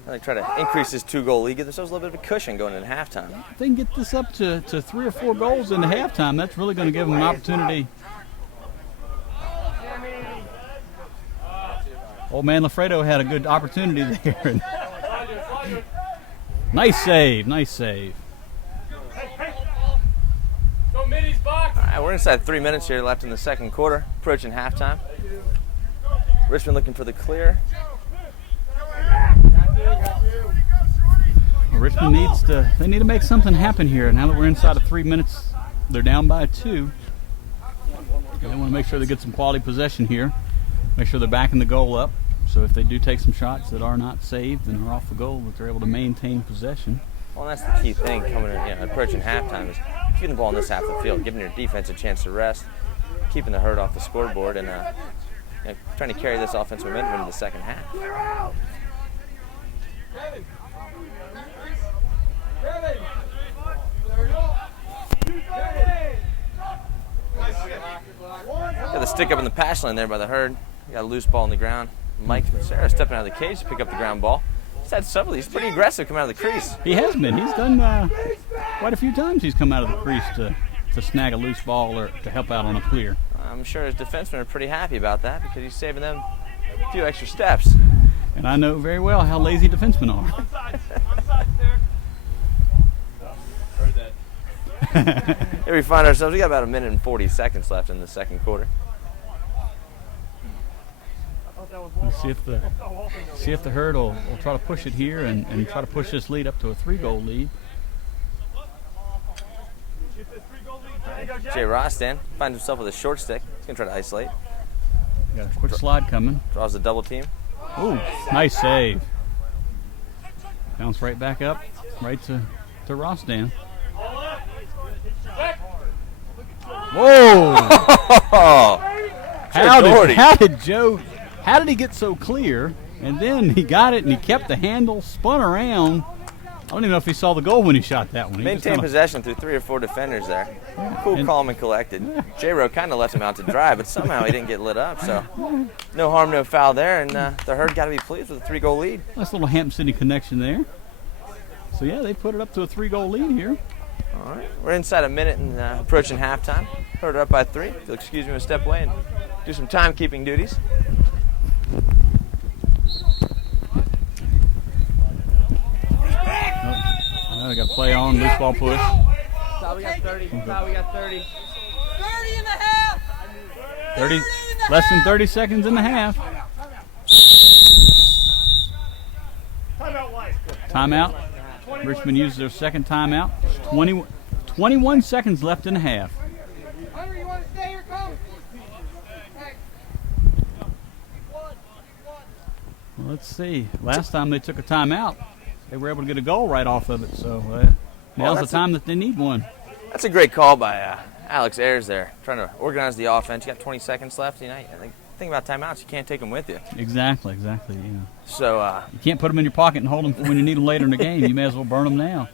They try to increase this 2-goal lead, give themselves a little bit of a cushion going into halftime. If they can get this up to 3 or 4 goals into halftime, that's really going to give them an opportunity. Old man Lafredo had a good opportunity there. Nice save, nice save. All right, we're inside 3 minutes here left in the second quarter, approaching halftime. Richmond looking for the clear. Well, Richmond need to make something happen here. Now that we're inside of 3 minutes, they're down by 2. They want to make sure they get some quality possession here. Make sure they're backing the goal up. So if they do take some shots that are not saved and are off the goal, that they're able to maintain possession. Well, that's the key thing coming in, approaching halftime is keeping the ball in this half of the field, giving your defense a chance to rest, keeping the Herd off the scoreboard, and trying to carry this offensive momentum into the second half. Got the stick up in the pass line there by the Herd. Got a loose ball on the ground. Mike Mancera stepping out of the cage to pick up the ground ball. He's had several. He's pretty aggressive coming out of the crease. He has been. He's done quite a few times. He's come out of the crease to snag a loose ball or to help out on a clear. I'm sure his defensemen are pretty happy about that because he's saving them a few extra steps. And I know very well how lazy defensemen are. Here we find ourselves. We got about 1 minute and 40 seconds left in the second quarter. Let's see if the Herd will try to push it here and try to push this lead up to a 3-goal lead. Jay Rostan finds himself with a short stick. He's going to try to isolate. Got a quick slide coming. Draws the double team. Ooh, nice save. Bounce right back up, right to Rostan. Whoa! How did he get so clear? And then he got it and he kept the handle, spun around. I don't even know if he saw the goal when he shot that one. He Maintained possession through 3 or 4 defenders there. Cool, calm, and collected. J-Ro kind of left him out to dry, but somehow he didn't get lit up. So no harm, no foul there, and the Herd got to be pleased with a 3-goal lead. Nice little Hampton City connection there. So yeah, they put it up to a 3-goal lead here. All right, we're inside a minute and approaching halftime. Herd are up by 3. If you'll excuse me, we'll step away and do some timekeeping duties. Now we got to play on, loose ball push. We got 30. We got 30. 30 and a half. 30, less than 30 seconds in the half. Timeout. Richmond uses their second timeout. 21 seconds left in the half. Hunter, you want to stay or come? Well, let's see. Last time they took a timeout, they were able to get a goal right off of it. So now's the time that they need one. That's a great call by Alex Ayers there, trying to organize the offense. You got 20 seconds left. You know, the thing about timeouts, you can't take them with you. Exactly. Yeah. So You can't put them in your pocket and hold them for when you need them later in the game. You may as well burn them now.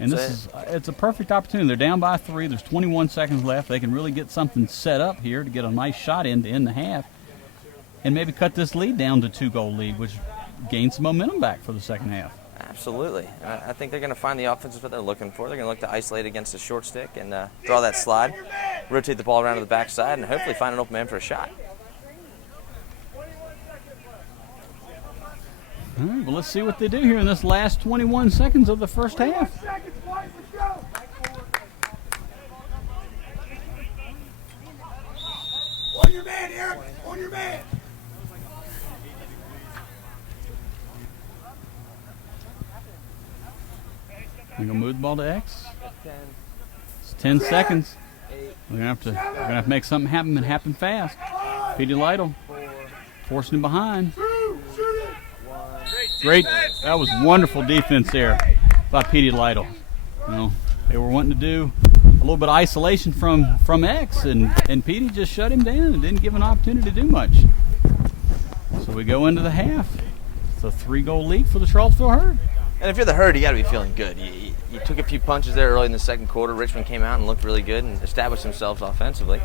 And it's a perfect opportunity. They're down by 3. There's 21 seconds left. They can really get something set up here to get a nice shot in to end the half and maybe cut this lead down to 2-goal lead, which gains some momentum back for the second half. absolutely. I think they're going to find the offense is what they're looking for. They're going to look to isolate against the short stick and draw that slide, rotate the ball around to the backside, and hopefully find an open man for a shot. All right, well, let's see what they do here in this last 21 seconds of the first half. On your man, Eric! On your man! We're gonna move the ball to X. It's 10 seconds. We're gonna have to make something happen and happen fast. Petey Lytle forcing him behind. Great. That was wonderful defense there by Petey Lytle. You know, they were wanting to do a little bit of isolation from X, and Petey just shut him down and didn't give him an opportunity to do much. So we go into the half. It's a 3-goal lead for the Charlottesville Herd. And if you're the Herd, you got to be feeling good. You took a few punches there early in the second quarter. Richmond came out and looked really good and established themselves offensively.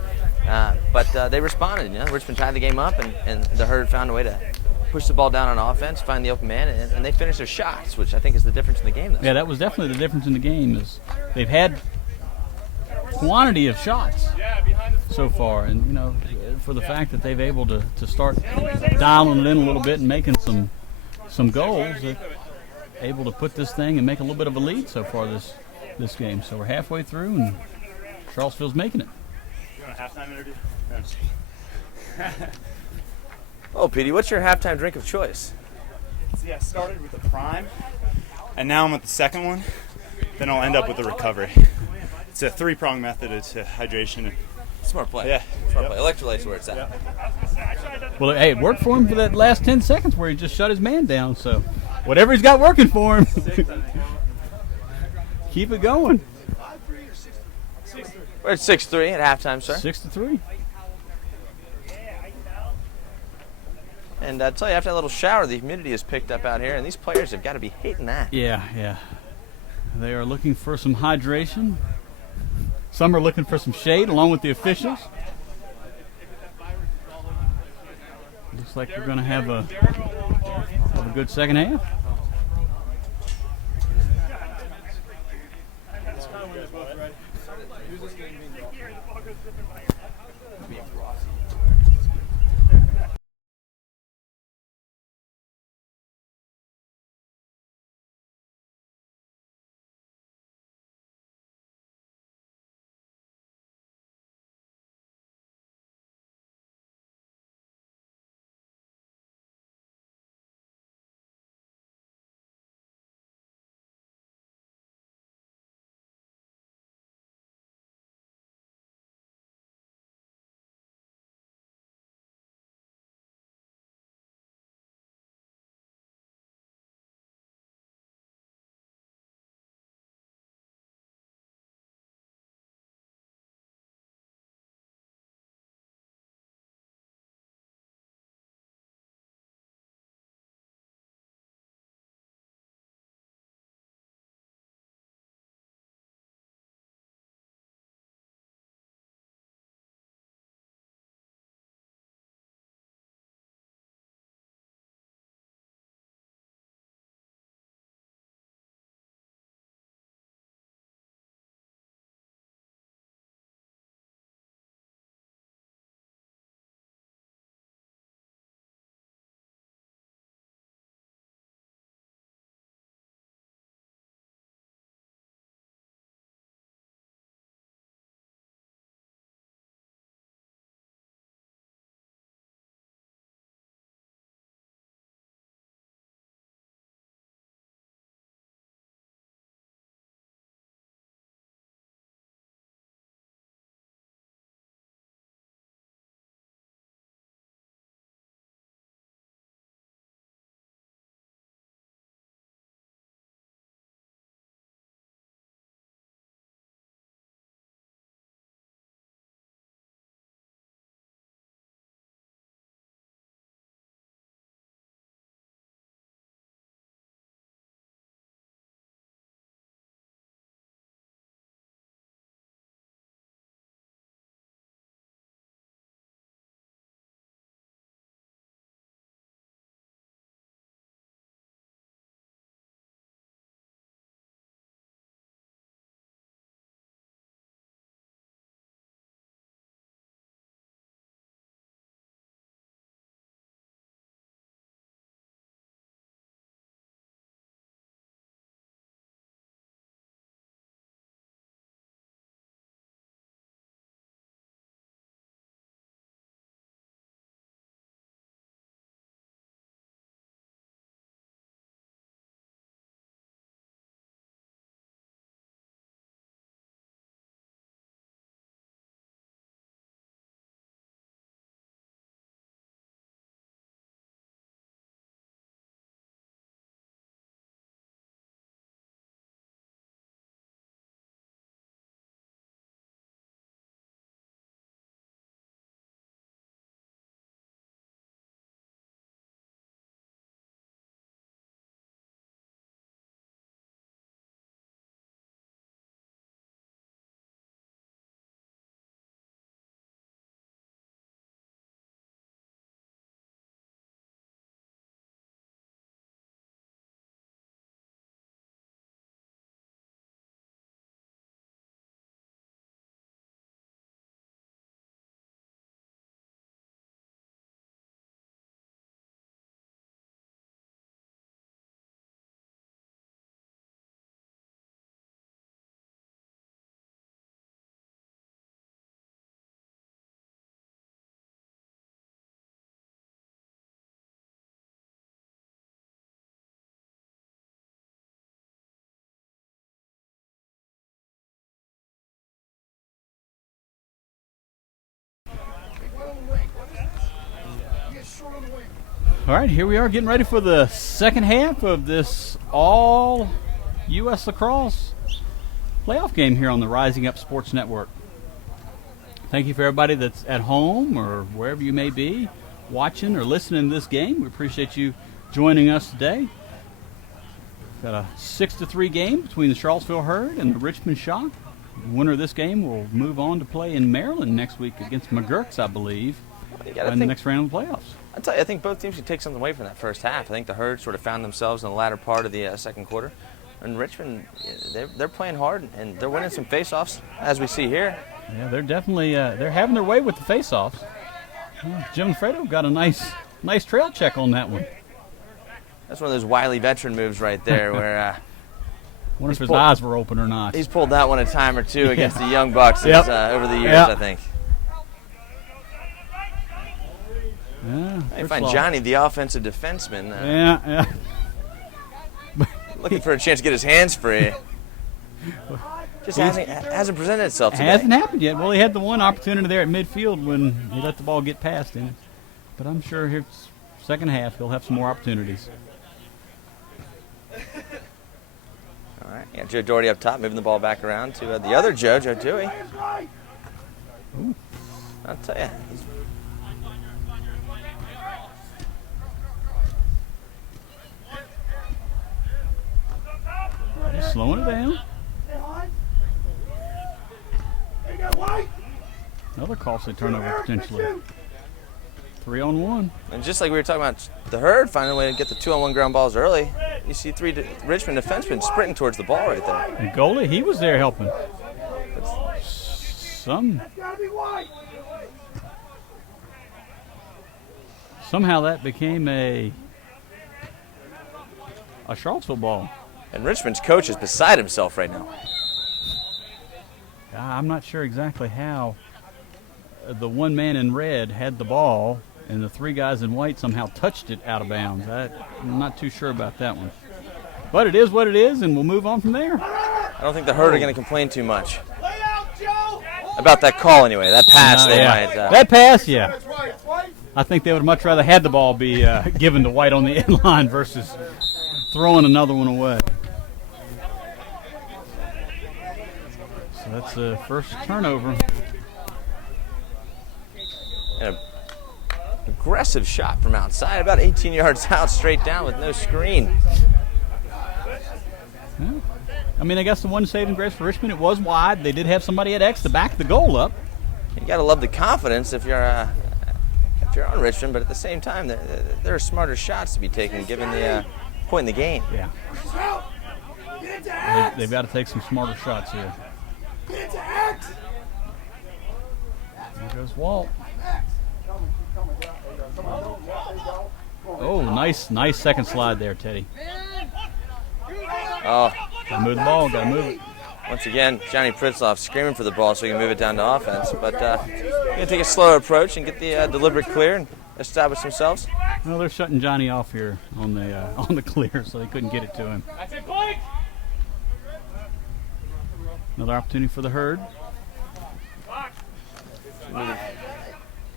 But they responded. You know, Richmond tied the game up, and the Herd found a way to push the ball down on offense, find the open man, and they finished their shots, which I think is the difference in the game. Yeah, that was definitely the difference in the game. Is they've had quantity of shots so far, and you know, for the fact that they've able to start dialing it in a little bit and making some goals, they're able to put this thing and make a little bit of a lead so far this game. So we're halfway through, and Charlottesville's making it. You want a halftime interview? Oh, Petey, what's your halftime drink of choice? See, I started with the prime, and now I'm at the second one. Then I'll end up with the recovery. It's a 3-prong method. It's hydration. And Smart play. Yeah. Smart play. Electrolytes where it's at. Well, hey, it worked for him for that last 10 seconds where he just shut his man down. So whatever he's got working for him, keep it going. We're at 6-3 at halftime, sir. 6-3. And I tell you, after that little shower, the humidity has picked up out here, and these players have got to be hating that. Yeah. They are looking for some hydration. Some are looking for some shade along with the officials. Looks like we're going to have a good second half. All right, here we are getting ready for the second half of this all U.S. Lacrosse playoff game here on the Rising Up Sports Network. Thank you for everybody that's at home or wherever you may be watching or listening to this game. We appreciate you joining us today. Got a 6-3 game between the Charlottesville Herd and the Richmond Shock. The winner of this game will move on to play in Maryland next week against McGurk's, I believe, in the next round of the playoffs. I tell you, I think both teams should take something away from that first half. I think the Herd sort of found themselves in the latter part of the second quarter. And Richmond, they're playing hard, and they're winning some face-offs, as we see here. Yeah, they're definitely they're having their way with the face-offs. Jim Fredo got a nice trail check on that one. That's one of those wily veteran moves right there where wonder if his eyes were open or not. He's pulled that one a time or two against the Young Bucks over the years, I think. Yeah, I find Johnny, the offensive defenseman, yeah. looking for a chance to get his hands free. Just hasn't presented itself today. It hasn't happened yet. Well, he had the one opportunity there at midfield when he let the ball get past him. But I'm sure here second half he'll have some more opportunities. All right, yeah, Joe Doherty up top, moving the ball back around to the other Joe Dewey. I'll tell you, Just slowing it down. Another costly turnover potentially. 3-on-1. and just like we were talking about the Herd finding a way to get the 2-on-1 ground balls early, you see three Richmond defensemen sprinting towards the ball right there. And goalie, he was there helping. Somehow that became a Charlottesville ball. And Richmond's coach is beside himself right now. I'm not sure exactly how the one man in red had the ball and the three guys in white somehow touched it out of bounds. I'm not too sure about that one. But it is what it is, and we'll move on from there. I don't think the Herd are going to complain too much about that call anyway. That pass, that pass, yeah. I think they would much rather had the ball be given to White on the end line versus throwing another one away. So that's the first turnover. And an aggressive shot from outside, about 18 yards out, straight down with no screen. Yeah. I mean, I guess the one saving grace for Richmond, it was wide. They did have somebody at X to back the goal up. You got to love the confidence if you're on Richmond, but at the same time, there are smarter shots to be taken given the point in the game. Yeah. They've got to take some smarter shots here. There goes Walt. Oh, nice second slide there, Teddy. Oh, gotta move the ball, gotta move it. Once again, Johnny Pritzloff screaming for the ball so he can move it down to offense, but going to take a slower approach and get the deliberate clear and establish themselves. Well, they're shutting Johnny off here on the clear, so they couldn't get it to him. Another opportunity for the Herd. Got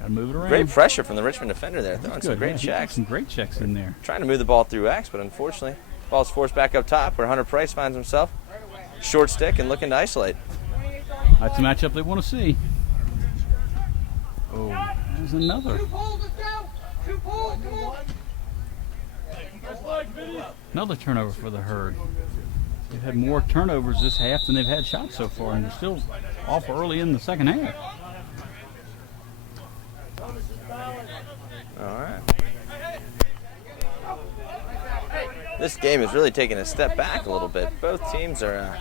to move it around. Great pressure from the Richmond defender there, throwing some great checks. Some great checks in there. Trying to move the ball through X, but unfortunately, ball's forced back up top where Hunter Price finds himself. Short stick and looking to isolate. That's a matchup they want to see. Oh, there's another. Another turnover for the Herd. They've had more turnovers this half than they've had shots so far, and they're still awful early in the second half. All right. This game is really taking a step back a little bit. Both teams are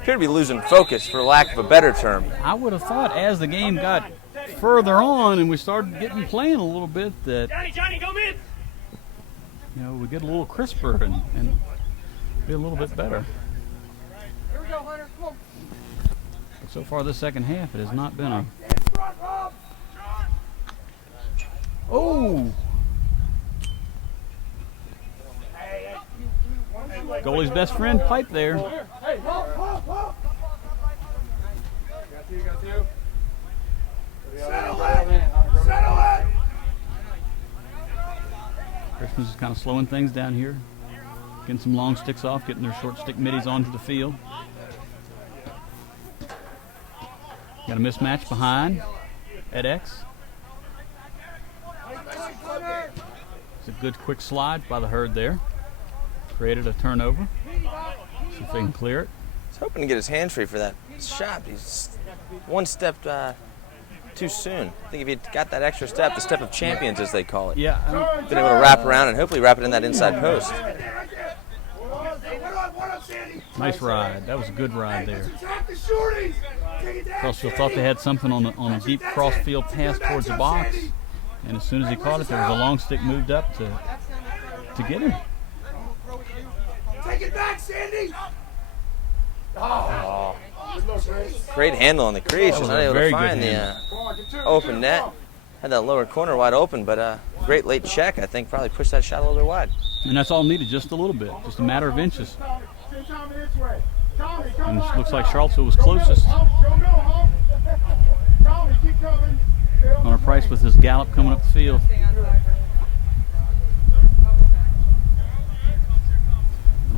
appear to be losing focus, for lack of a better term. I would have thought as the game got further on and we started playing a little bit that Johnny, go mid. We get a little crisper and be a little bit better. Here we go, Hunter. Come on. But so far this second half, it has not been a. Oh! Goalie's best friend pipe there. Hey, got you. Settle it. Richmond's just kind of slowing things down here. Getting some long sticks off, getting their short stick middies onto the field. Got a mismatch behind at X. It's a good quick slide by the Herd there. Created a turnover. See if they can clear it. He's hoping to get his hands free for that shot. He's one step too soon. I think if he got that extra step, the step of champions as they call it, Yeah, been able to wrap around and hopefully wrap it in that inside post. nice ride. That was a good ride there. Attack the shorties. Take it down. Charlottesville thought they had something on a deep cross field pass towards the box, and as soon as he caught it, there was a long stick moved up to get him. Take it back, Sandy. Great handle on the crease. That was Just not a able very to good find the handle. open net. Had that lower corner wide open, but great late check. I think probably pushed that shot a little bit wide. And that's all needed, just a little bit, just a matter of inches. And it looks like Charlottesville was closest. Hunter Price with his gallop coming up the field.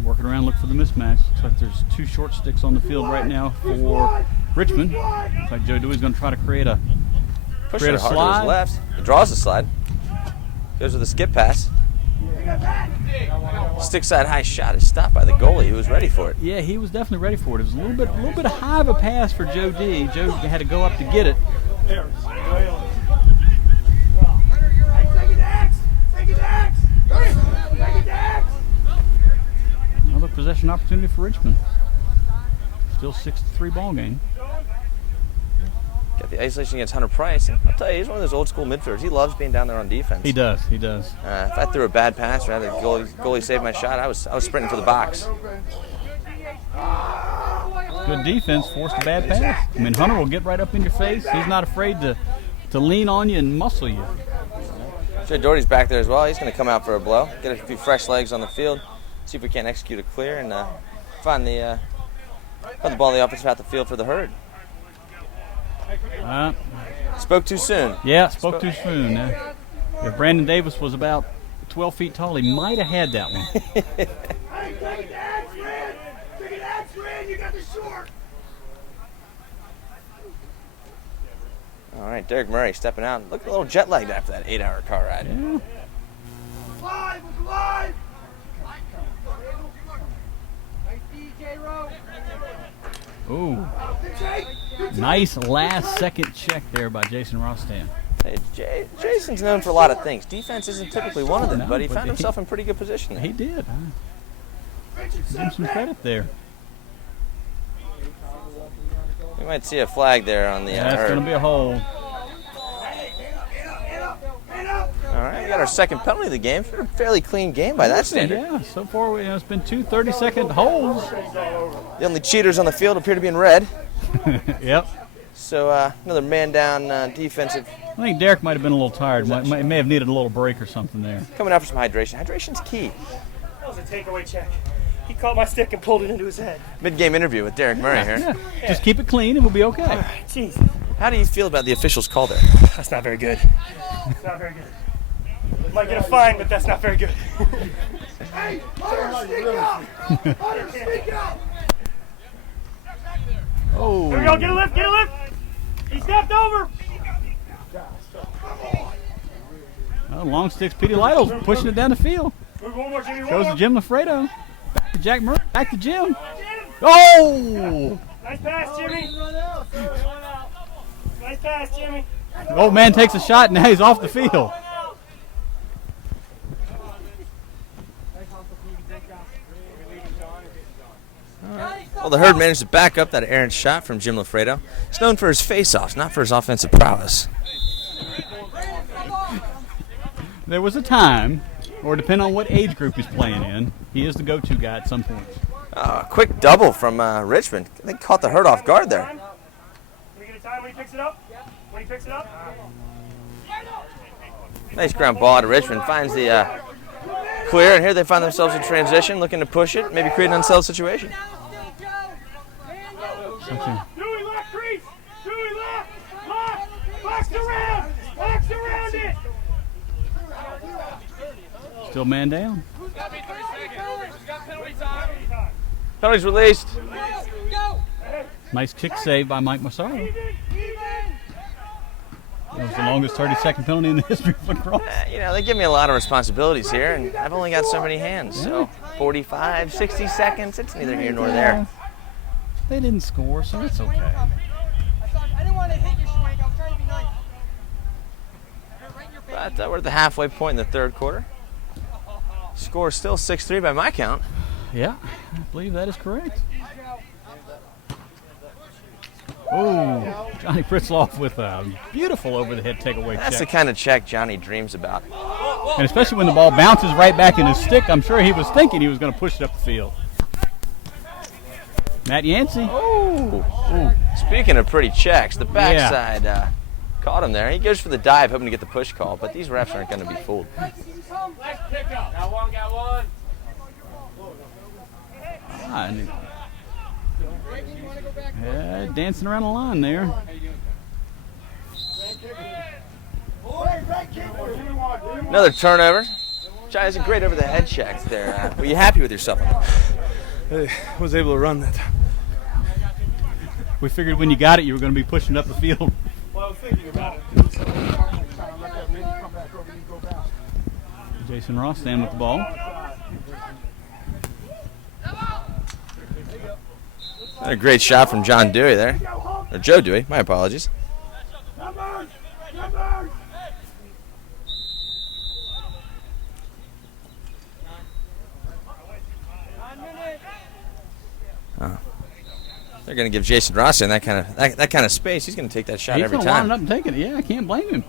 Working around, look for the mismatch. Looks like there's two short sticks on the field right now for Richmond. Looks like Joe Dewey's going to try to create a Pushing it hard to slide. his left. He draws the slide. Goes with a skip pass. Stick side high shot is stopped by the goalie who was ready for it. Yeah, he was definitely ready for it. It was a little bit high of a pass for Joe D. Joe had to go up to get it. Take it to X. Take it to X. Take it to X. Another possession opportunity for Richmond. Still 6-3 ball game. Got the isolation against Hunter Price. And I'll tell you, he's one of those old school midfielders. He loves being down there on defense. He does. If If I threw a bad pass or had the goalie save my shot, I was sprinting for the box. Good defense, forced a bad pass. I mean, Hunter will get right up in your face. He's not afraid to lean on you and muscle you. Jay Doherty's back there as well. He's going to come out for a blow. Get a few fresh legs on the field. See if we can't execute a clear and find the ball in the offensive half the field for the Herd. Spoke too soon. Yeah, spoke too soon. If Brandon Davis was about 12 feet tall, he might have had that one. Hey, take it to X, man. Take it to X, man. You got the short. All right, Derek Murray stepping out. Looking a little jet lagged after that 8-hour car ride. Yeah. Live, live. Ooh, nice last second check there by Jason Rostan. Hey, Jason's known for a lot of things. Defense isn't typically one of them, No, but he but found himself in pretty good position there. He did. Give him some credit there. We might see a flag there on the That's Herd. going to be a hole. All right, we got our second penalty of the game. It's been a fairly clean game by that standard. Yeah, so far it's been two 30-second holes. The only cheaters on the field appear to be in red. Yep. So another man-down defensive. I think Derek might have been a little tired. May have needed a little break or something there. Coming out for some hydration. Hydration's key. That was a takeaway check. He caught my stick and pulled it into his head. Mid-game interview with Derek Murray here. Yeah. Just keep it clean and we'll be okay. Jesus. How do you feel about the official's call there? That's not very good. It's not very good. Might get a fine, but that's not very good. Hey, Hunter, speak up. Hunter, speak up. Oh. Here we go. Get a lift. Get a lift. He stepped over. Well, long sticks, Petey Lytle's pushing it down the field. Move one more, Jimmy. One Goes to more. Jim Lafredo. Back to Jack Murray. Back to Jim. Oh! Nice pass, Jimmy. Nice pass, Jimmy. Old man takes a shot and now he's off the field. Well, the Herd managed to back up that errant shot from Jim Lafredo. He's known for his face-offs, not for his offensive prowess. There was a time, or depending on what age group he's playing in, he is the go-to guy at some point. Quick double from Richmond. They caught the Herd off guard there. Can we get a time when he picks it up? When he picks it up? Nice ground ball out of Richmond. Finds the clear, and here they find themselves in transition, looking to push it, maybe create an unsettled situation. Okay. Dewey left crease. Dewey left. Left. Box around. Box around it. Still man down. Penalties released. Go! Nice kick save by Mike Massaro. That was the longest 30-second penalty in the history of lacrosse. You know, they give me a lot of responsibilities here, and I've only got so many hands. So 45, 60 seconds, it's neither here nor there. They didn't score, so it's okay. I didn't want to hit your swing. I was trying to be nice. Right in your face. But we're at the halfway point in the third quarter. Score still 6-3 by my count. Yeah, I believe that is correct. Oh, Johnny Pritzloff with a beautiful over-the-head takeaway That's the check. kind of check Johnny dreams about. And especially when the ball bounces right back in his stick, I'm sure he was thinking he was going to push it up the field. Matt Yancey. Oh. Speaking of pretty checks, the backside caught him there. He goes for the dive, hoping to get the push call, but these refs aren't going to be fooled. Got one. Yeah, dancing around the line there. Another turnover. Johnny's a great over-the-head check there. Were you happy with yourself? I was able to run that. We figured when you got it, you were going to be pushing up the field. Well, I was thinking about it. Jason Ross standing with the ball. A great shot from John Dewey there. Or Joe Dewey, my apologies. They're going to give Jason Ross in that kind of space. He's going to take that shot every He's time. going to line it up and take it. Yeah, I can't blame him.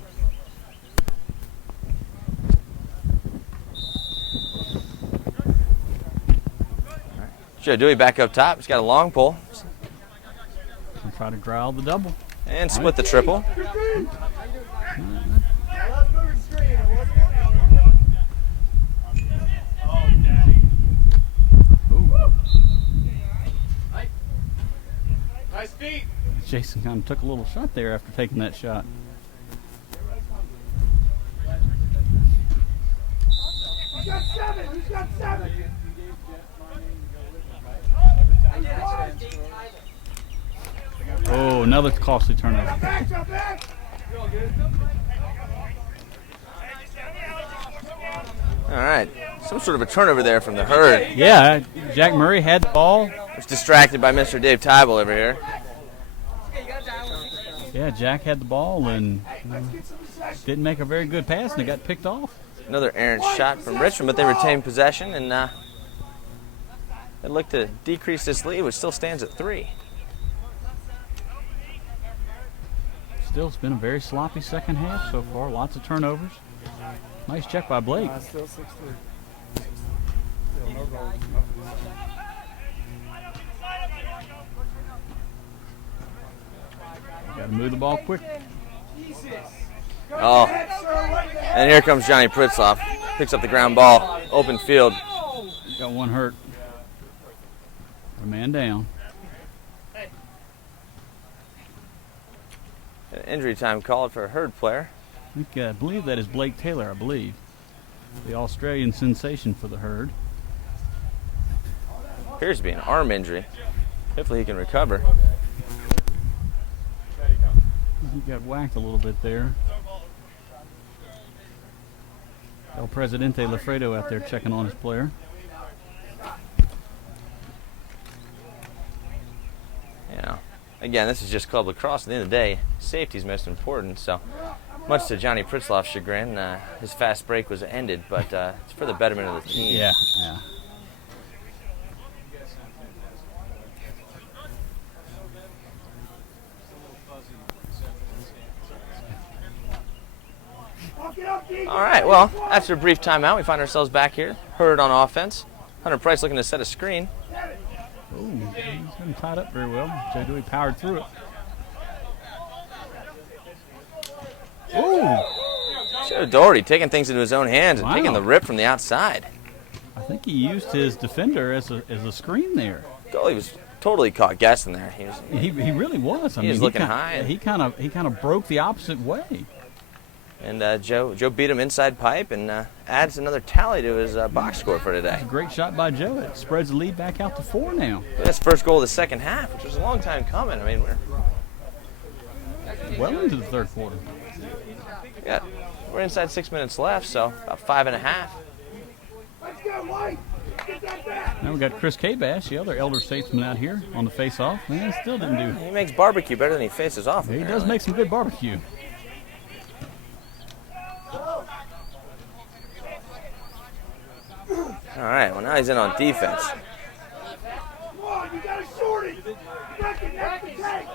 Joe Dewey back up top. He's got a long pole. I'll try to growl the double. And split the triple. Nice feet. Jason kind of took a little shot there after taking that shot. He's got seven. He's got seven. Oh, another costly turnover. All right. Some sort of a turnover there from the Herd. Yeah, Jack Murray had the ball. Was distracted by Mr. Dave Tybel over here. Yeah, Jack had the ball and didn't make a very good pass, and it got picked off. Another errant shot from Richmond, but they retained possession, and they look to decrease this lead, which still stands at 3. Still, it's been a very sloppy second half so far. Lots of turnovers. Nice check by Blake. Still 6-3. Got to move the ball quick. Oh, and here comes Johnny Pritzloff. Picks up the ground ball, open field. Got one hurt. A man down. An injury time called for a Herd player. I believe that is Blake Taylor, I believe. The Australian sensation for the Herd. Appears to be an arm injury. Hopefully he can recover. He got whacked a little bit there. El Presidente Lafredo out there checking on his player. You know, again, this is just club lacrosse. At the end of the day, safety is most important. So, much to Johnny Pritzloff's chagrin, his fast break was ended, but it's for the betterment of the team. Yeah. All right, well, after a brief timeout, we find ourselves back here. Herd on offense. Hunter Price looking to set a screen. Ooh, he's been tied up very well. Joe Dewey powered through it. Ooh, Joe Doherty taking things into his own hands and Wow. taking the rip from the outside. I think he used his defender as a screen there. Goalie was totally caught guessing there. He was, He really was. I He mean, was looking kinda- high. He kind of broke the opposite way. And Joe beat him inside pipe and adds another tally to his box score for today. That's a great shot by Joe. It spreads the lead back out to 4 now. That's first goal of the second half, which was a long time coming. I mean, Well into the third quarter. we're inside 6 minutes left, so about 5.5. Let's go, White. Get that back. Now we got Chris Kabash, the other elder statesman out here on the face-off. Man, still didn't do. He makes barbecue better than he faces off. He does apparently. make some good barbecue. All right, well, now he's in on defense. Come on, you got a shorty. Neck and tank.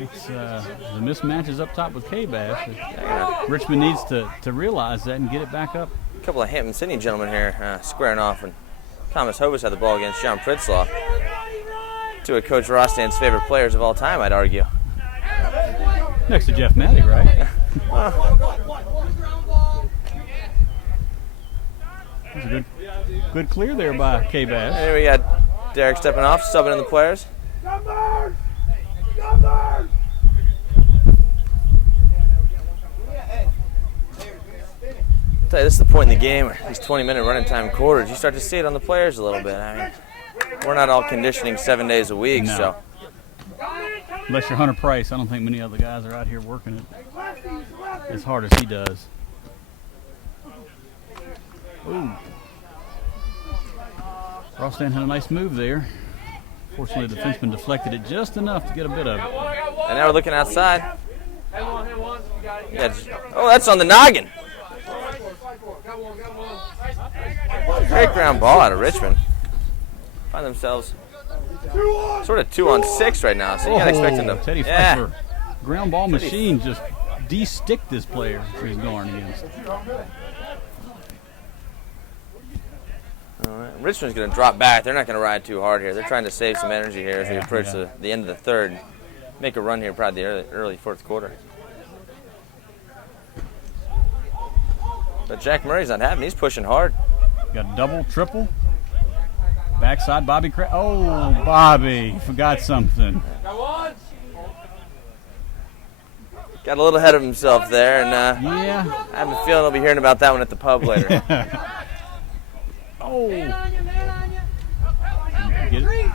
It's, the mismatch is up top with Kabash. Richmond needs to realize that and get it back up. A couple of Hampton Sydney gentlemen here squaring off, and Thomas Hovis had the ball against John Pritzlaw. Two of Coach Rostan's favorite players of all time, I'd argue. Next to Jeff Matty, right? That's a good clear there by Kabash. Here we got Derek stepping off, subbing in the players. Numbers! Numbers! I'll tell you, this is the point in the game where these 20-minute running time quarters, you start to see it on the players a little bit. I mean, we're not all conditioning 7 days a week, No. so Unless you're Hunter Price, I don't think many other guys are out here working it as hard as he does. Ooh. Rostan had a nice move there. Fortunately, the defenseman deflected it just enough to get a bit of it. and now we're looking outside. Yeah, oh, that's on the noggin. Great ground ball out of Richmond. Find themselves sort of 2-on-6 right now, so you gotta expect them to. Teddy Fleckler, ground ball machine, just de-sticked this player he's going against. All right. Richmond's going to drop back. They're not going to ride too hard here. They're trying to save some energy here as we approach the end of the third. Make a run here probably the early fourth quarter. But Jack Murray's not having. He's pushing hard. Got double, triple. Backside, Bobby. Oh, Bobby forgot something. Got a little ahead of himself there, and Yeah. I have a feeling I'll be hearing about that one at the pub later. Oh. Man on you. Get it?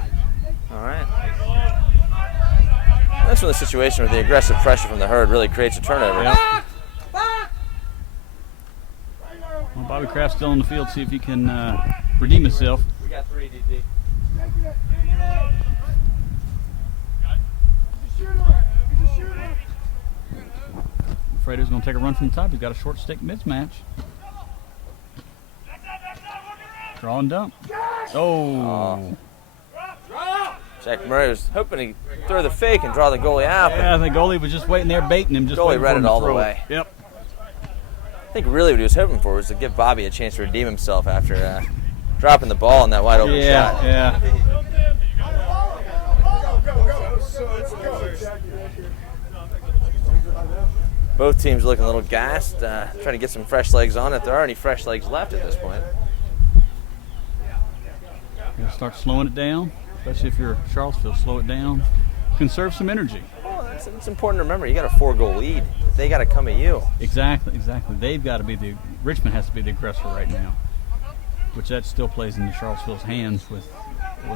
All right. That's when the situation where the aggressive pressure from the Herd really creates a turnover. Yep. Well, Bobby Kraft's still on the field. See if he can redeem himself. We got 3, DT. Fredo's going to take a run from the top. He's got a short stick mismatch. Draw and dump. Oh. Jack Murray was hoping to throw the fake and draw the goalie out, but Yeah, the goalie was just waiting there baiting him. Just Goalie waiting read for him it to all the throw way. Yep. I think really what he was hoping for was to give Bobby a chance to redeem himself after dropping the ball in that wide open shot. Yeah. Both teams looking a little gassed, trying to get some fresh legs on if there are any fresh legs left at this point. Gonna start slowing it down, especially if you're Charlottesville. Slow it down. Conserve some energy. Well, it's important to remember you got a 4-goal lead. They got to come at you. Exactly. They've got to be Richmond has to be the aggressor right now, which that still plays into Charlottesville's hands with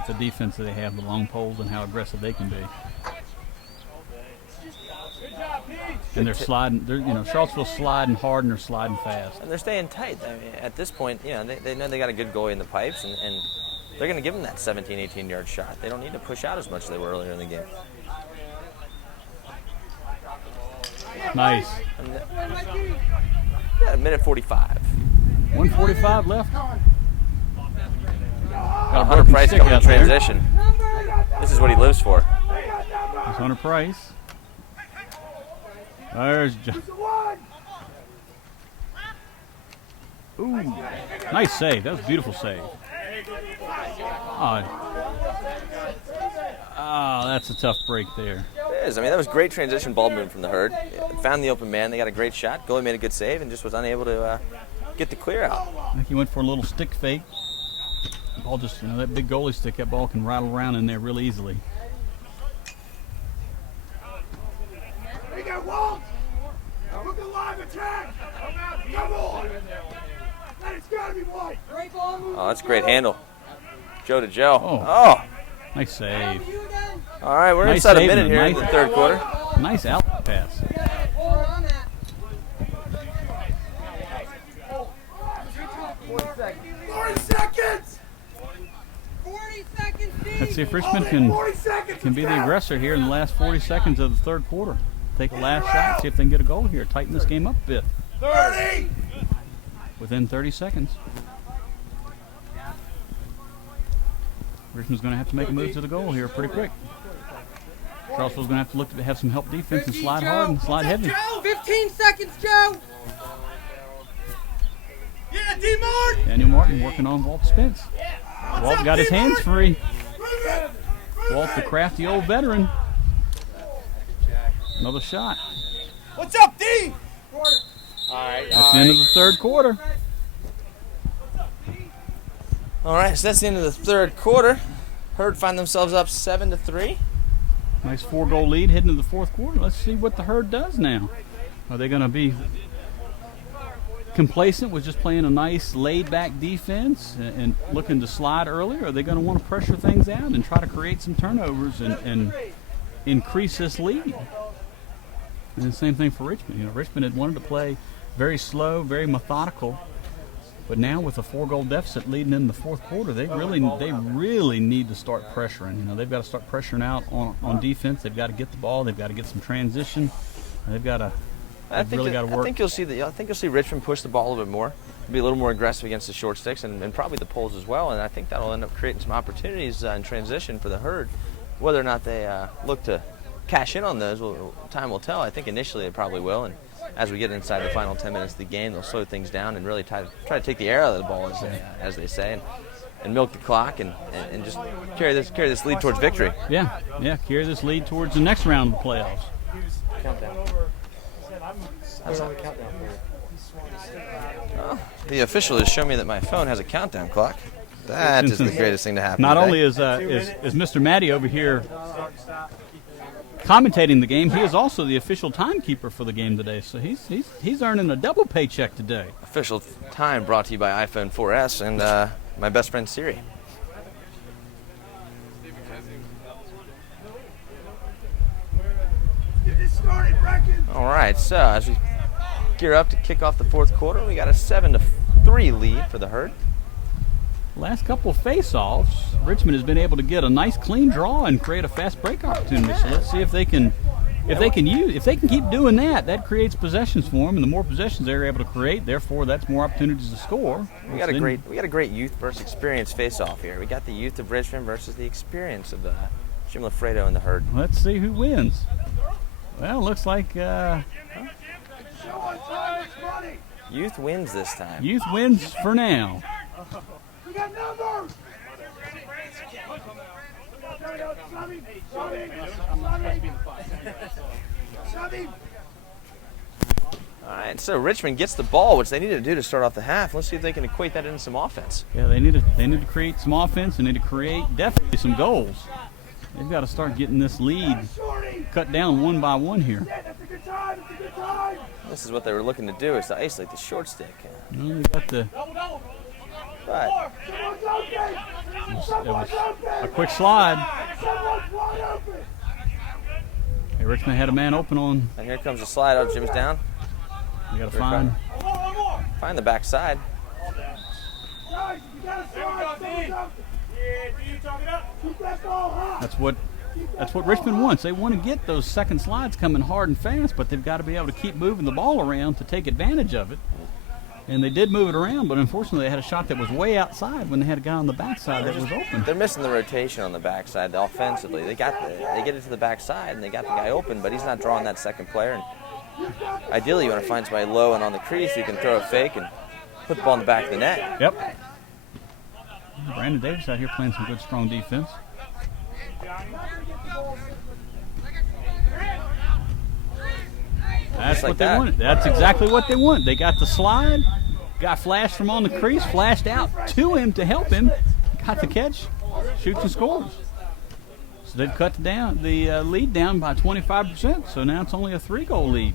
the defense that they have, the long poles, and how aggressive they can be. And they're sliding. Charlottesville's sliding hard and they're sliding fast. And they're staying tight. I mean, at this point, they know they got a good goalie in the pipes, and they're going to give them that 17, 18-yard shot. They don't need to push out as much as they were earlier in the game. Nice. Yeah, minute 45. 1:45 left. Hunter Price coming in transition. This is what he lives for. There's Hunter Price. There's Ooh, nice save. That was a beautiful save. Oh, that's a tough break there. It is. I mean, that was great transition ball movement from the Herd. Found the open man. They got a great shot. Goalie made a good save and just was unable to get the clear out. I think he went for a little stick fake. The ball just, that big goalie stick, that ball can rattle around in there real easily. There you go, Walt. Look alive. Right ball, move Oh, that's a great handle. Joe to Joe. Oh. Nice save. you again. All right, we're Nice inside a save minute and here in nice- the third quarter. Nice out pass. Hold on that. 40 seconds! 40 seconds, Steve. Let's see if Richmond Only can 40 seconds. be the aggressor here in the last 40 seconds of the third quarter. Take a last shot, see if they can get a goal here. Tighten this game up a bit. 30! Within 30 seconds. Richmond's going to have to make a move to the goal here pretty quick. Charlottesville's going to have to look to have some help defense and slide hard and slide heavy. 15 seconds, Joe. Yeah, D-Mark! Daniel Martin working on Walt Spence. Walt got his hands free. Walt, the crafty old veteran. Another shot. What's up, D? That's the end of the third quarter. All right, so that's the end of the third quarter. Herd find themselves up 7-3. Nice 4-goal lead heading into the fourth quarter. Let's see what the Herd does now. Are they going to be complacent with just playing a nice laid-back defense and looking to slide early? Or are they going to want to pressure things out and try to create some turnovers and increase this lead? And the same thing for Richmond. You know, Richmond had wanted to play very slow, very methodical, but now with a 4-goal deficit leading in the fourth quarter, they really need to start pressuring. You know, they've got to start pressuring out on defense. They've got to get the ball. They've got to get some transition. They've got to. I think work. I think you'll see Richmond push the ball a little bit more, be a little more aggressive against the short sticks and probably the poles as well. And I think that'll end up creating some opportunities in transition for the Herd. Whether or not they look to cash in on those, time will tell. I think initially they probably will, and as we get inside the final 10 minutes of the game, they'll slow things down and really try to take the air out of the ball, as they say, and milk the clock and just carry this lead towards victory. Yeah, carry this lead towards the next round of the playoffs. Well, the official has shown me that my phone has a countdown clock. That is the greatest thing to happen. Not today. only is Mr. Matty over here commentating the game, he is also the official timekeeper for the game today. So he's earning a double paycheck today. Official time brought to you by iPhone 4S and my best friend Siri. Get this started, Bracken. All right, so as we gear up to kick off the fourth quarter, we got a 7-3 lead for the Herd. Last couple of face-offs, Richmond has been able to get a nice clean draw and create a fast break opportunity. So let's see if they can keep doing that. That creates possessions for them, and the more possessions they're able to create, therefore that's more opportunities to score. We got a great youth versus experience face-off here. We got the youth of Richmond versus the experience of Jim Lafredo and the Herd. Let's see who wins. Well, looks like Show on time, it's money. Youth wins this time. youth wins for now. We got numbers. Shove him. All right, so Richmond gets the ball, which they need to do to start off the half. Let's see if they can equate that into some offense. Yeah, they need to create some offense. They need to create definitely some goals. They've got to start getting this lead cut down one by one here. That's a good time. It's a good time. This is what they were looking to do, is to isolate the short stick. Well, they got the But Someone's open. it Someone's was a open. quick slide. Someone's wide open. Hey, Richmond had a man open on. and here comes the slide out. Jim's down. You got to find. Find the backside. Guys, you gotta slide. Someone's open. Keep that ball hot. That's what Richmond wants. They want to get those second slides coming hard and fast, but they've got to be able to keep moving the ball around to take advantage of it. And they did move it around, but unfortunately they had a shot that was way outside when they had a guy on the backside that was open. They're missing the rotation on the backside offensively. They get it to the backside and they got the guy open, but he's not drawing that second player. And ideally, you want to find somebody low and on the crease who can throw a fake and put the ball in the back of the net. Yep. Brandon Davis out here playing some good, strong defense. That's like what they that. wanted. That's exactly what they want. They got the slide, got flashed from on the crease, flashed out to him to help him, got the catch, shoots and scores. So they've cut the lead down by 25%. So now it's only a 3-goal lead.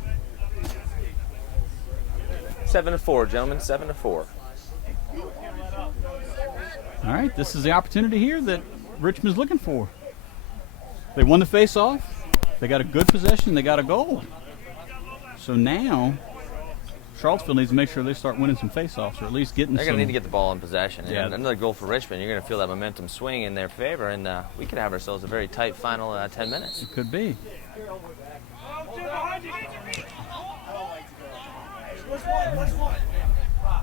7-4, gentlemen. 7-4. All right, this is the opportunity here that Richmond's looking for. They won the face-off. They got a good possession. They got a goal. So now Charlottesville needs to make sure they start winning some face-offs, or at least getting They're some. going to need to get the ball in possession. Yeah. And another goal for Richmond. You're going to feel that momentum swing in their favor, and we could have ourselves a very tight final 10 minutes. It could be.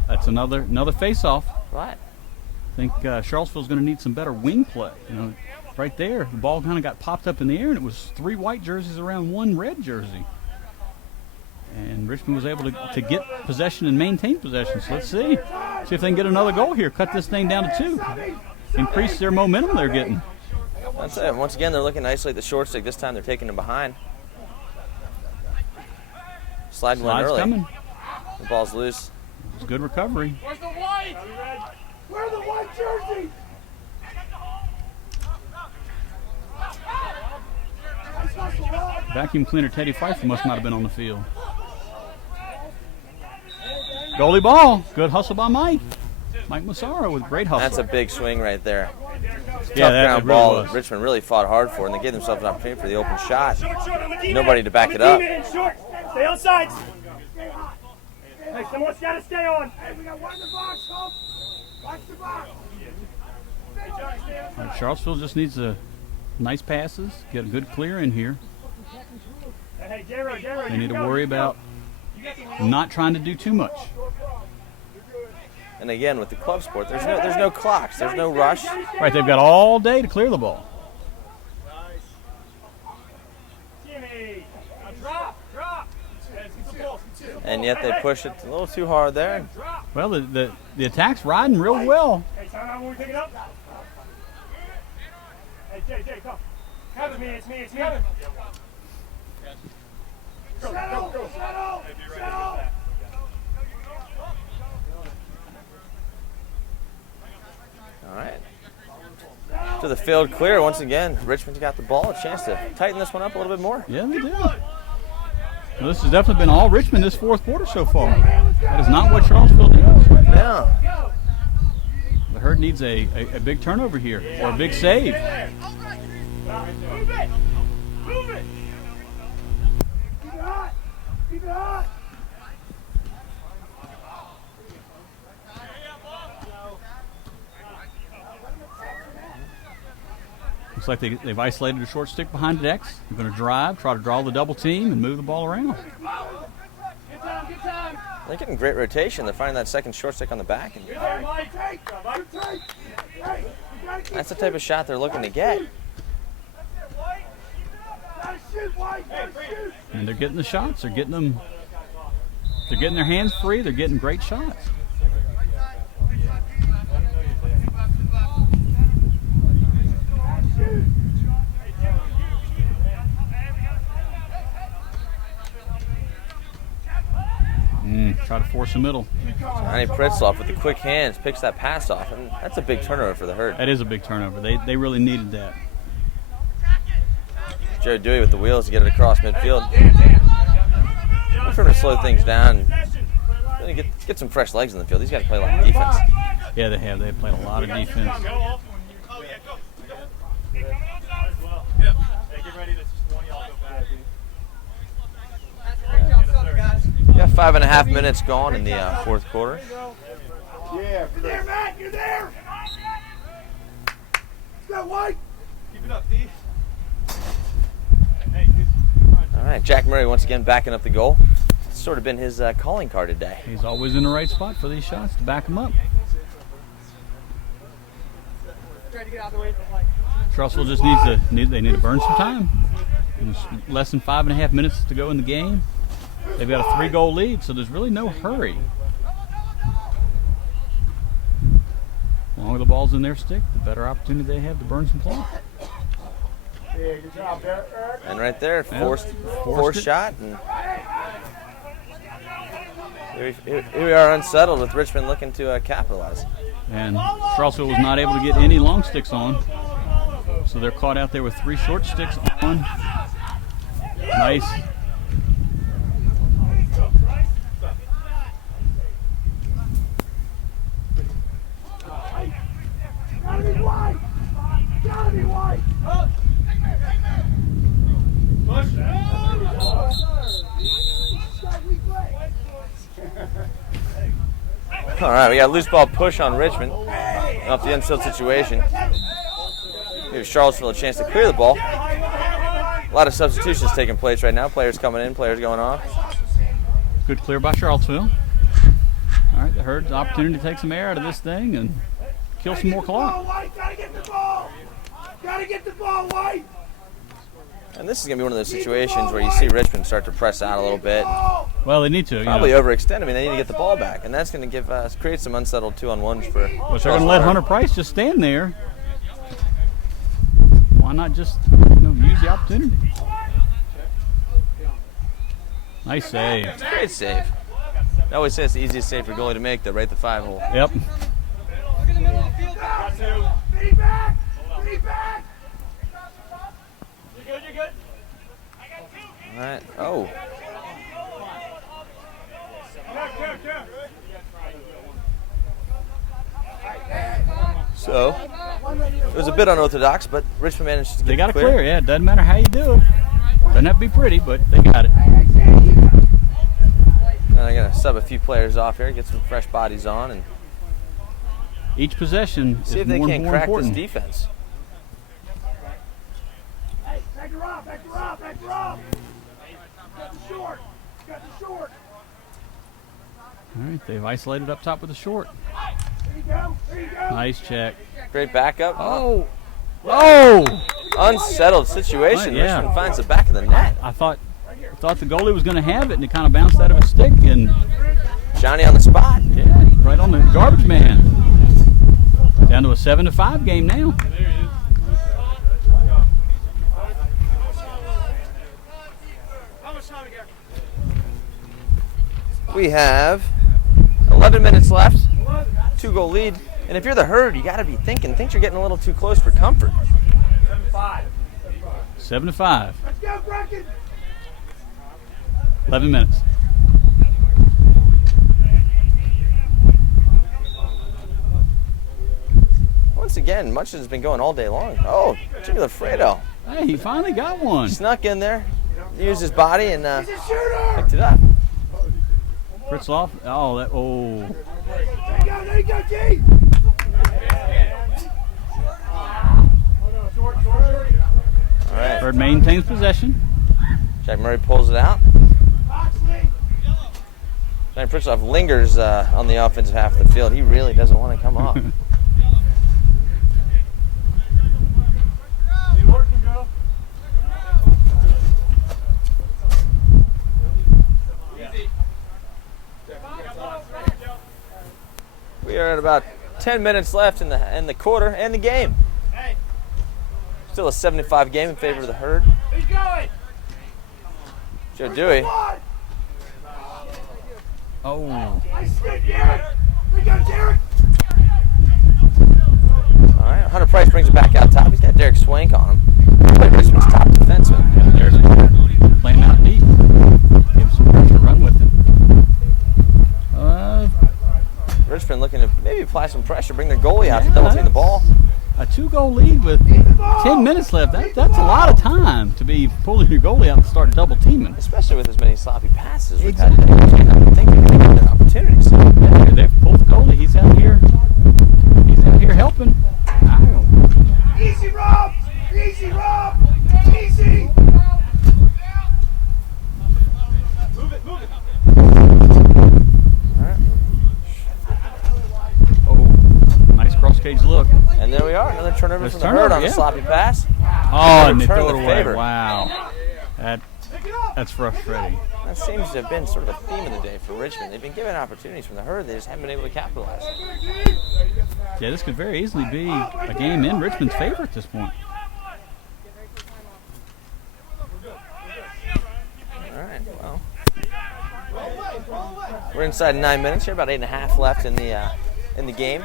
That's another face-off. Right. I think Charlottesville's going to need some better wing play. You know, right there, the ball kind of got popped up in the air, and it was 3 white jerseys around 1 red jersey. And Richmond was able to get possession and maintain possession. So let's see if they can get another goal here. Cut this thing down to 2. Increase their momentum they're getting. That's it. Once again, they're looking to isolate the short stick. This time they're taking them behind. Slide one Slide's early. coming. The ball's loose. It's a good recovery. Where's the white? Where's the white jersey? Vacuum cleaner Teddy Pfeiffer must not have been on the field. Goalie ball. Good hustle by Mike. Mike Massaro with great hustle. That's a big swing right there. Yeah, Tough that ground really ball. was. Richmond really fought hard for, and they gave themselves an opportunity for the open shot. Short, on the D-man. Nobody to back On it the up. D-man, short. Stay on sides. Hey, someone's got to stay on. Hey, we got one in the box, Hope. Watch the box. All right, Charlottesville just needs nice passes, get a good clear in here. Hey, J-Ro, They need to worry about not trying to do too much. And again, with the club sport, there's no clocks, there's no rush. Right, they've got all day to clear the ball. Jimmy. Drop. And yet they push it a little too hard there. Well, the attack's riding real well. Hey, time out when we pick it up. Hey, Jay, come. It's me. Settle. All right. To the field clear once again. Richmond's got the ball, a chance to tighten this one up a little bit more. Yeah, they do. Well, this has definitely been all Richmond this 4th quarter so far. That is not what Charlottesville did. Yeah. The Herd needs a big turnover here, or a big save. Move it. Keep it hot. Looks like they've isolated a short stick behind the X. They're going to drive, try to draw the double team, and move the ball around. Good time. They're getting great rotation. They're finding that second short stick on the back. And that's the type of shot they're looking to get. And they're getting the shots. They're getting their hands free. They're getting great shots. Try to force a middle. Johnny Pritzloff with the quick hands picks that pass off, and that's a big turnover for the Herd. That is a big turnover. They really needed that. Joe Dewey with the wheels to get it across midfield. I'm trying to slow things down. Really get some fresh legs in the field. These guys play a lot of defense. Yeah, they have. They've played a lot of defense. Yeah, 5.5 minutes gone in the 4th quarter. Yeah, you're there, Matt. You're there. Got white. Keep it up, D. All right, Jack Murray once again backing up the goal. It's sort of been his calling card today. He's always in the right spot for these shots to back him up. Try to get out of the way of the light. Charlottesville just they need to burn some time. There's less than 5.5 minutes to go in the game. They've got a 3-goal lead, so there's really no hurry. The longer the ball's in their stick, the better opportunity they have to burn some play. Yeah, good job, Derek. And right there, forced it. shot. And here we are unsettled with Richmond looking to capitalize. And Charlottesville was not able to get any long sticks on. So they're caught out there with 3 short sticks on. Nice. Gotta be wide. Gotta be wide. All right, we got a loose ball push on Richmond. Off the unsealed situation. Gives Charlottesville a chance to clear the ball. A lot of substitutions taking place right now. Players coming in, players going off. Good clear by Charlottesville. All right, the Herd's opportunity to take some air out of this thing and kill some more clock. Gotta get the ball. Gotta get the ball, White. And this is going to be one of those situations where you see Richmond start to press out a little bit. Well, they need to. Probably overextend. I mean, they need to get the ball back. And that's going to give create some unsettled 2-on-1s for. But they're going to let Hunter Price just stand there. Why not just use the opportunity? Nice save. Great save. I always say it's the easiest save for goalie to make, though, right at the 5-hole. Yep. Look in the middle of the field. Feed back. Feed back. You're good. All right. Oh. So, it was a bit unorthodox, but Richmond managed to get They got it to clear. Yeah, it doesn't matter how you do it. Doesn't have to be pretty, but they got it. And I'm going to sub a few players off here, get some fresh bodies on, and Each possession see is if they more and can't more crack important. this defense. Hey, back her up. Back her up. Back her up. Got the short. Got the short. All right, they've isolated up top with the short. There you go. There you go. Nice check. Great backup. Oh! Unsettled situation. Right, yeah. Richmond finds the back of the net. I thought the goalie was going to have it, and it kind of bounced out of his stick, and Johnny on the spot. yeah, right on the garbage man. Down to a 7-5 game now. We have 11 minutes left, 2-goal lead, and if you're the Herd, you got to be thinking things are getting a little too close for comfort. 7-5. Let's go, Bracken. 11 minutes. Once again, much has been going all day long. Oh, Jimmy Lafredo Hey, he finally got one. snuck in there, used his body, and He's a shooter. picked it up. Fritzloff. Oh, that. Oh. There you go, G. All right, Herd maintains possession. Jack Murray pulls it out. Oxley. Johnny Pritchloff lingers on the offensive half of the field. He really doesn't want to come off. We are at about 10 minutes left in the quarter and the game. Still a 75 game in favor of the Herd. He's going. Joe Dewey. One. Oh. Nice stick, Derek. There you go, Derek. All right, Hunter Price brings it back out top. He's got Derek Swank on him. Play Richmond's top defenseman. There's playing out deep. Give him some pressure, run with it. Richmond looking to maybe apply some pressure, bring their goalie out to double team the ball. A 2-goal lead with 10 minutes left. That's a lot of time to be pulling your goalie out and start double teaming. Especially with as many sloppy passes. Exactly. I think they're going to get their opportunities. Yeah, they've pulled the goalie. He's out here. He's out here helping. Ow. Easy, Rob. Easy, Rob. Easy. Move it. Nice cross cage look. And there we are, another turnover Nice from the turnover, Herd on a yeah. sloppy pass. Oh, and they Return throw it the away. favor. Wow. That's frustrating. That seems to have been sort of a theme of the day for Richmond. They've been given opportunities from the Herd, they just haven't been able to capitalize. Yeah, this could very easily be a game in Richmond's favor at this point. All right, well. We're inside 9 minutes here, about 8.5 left in the game.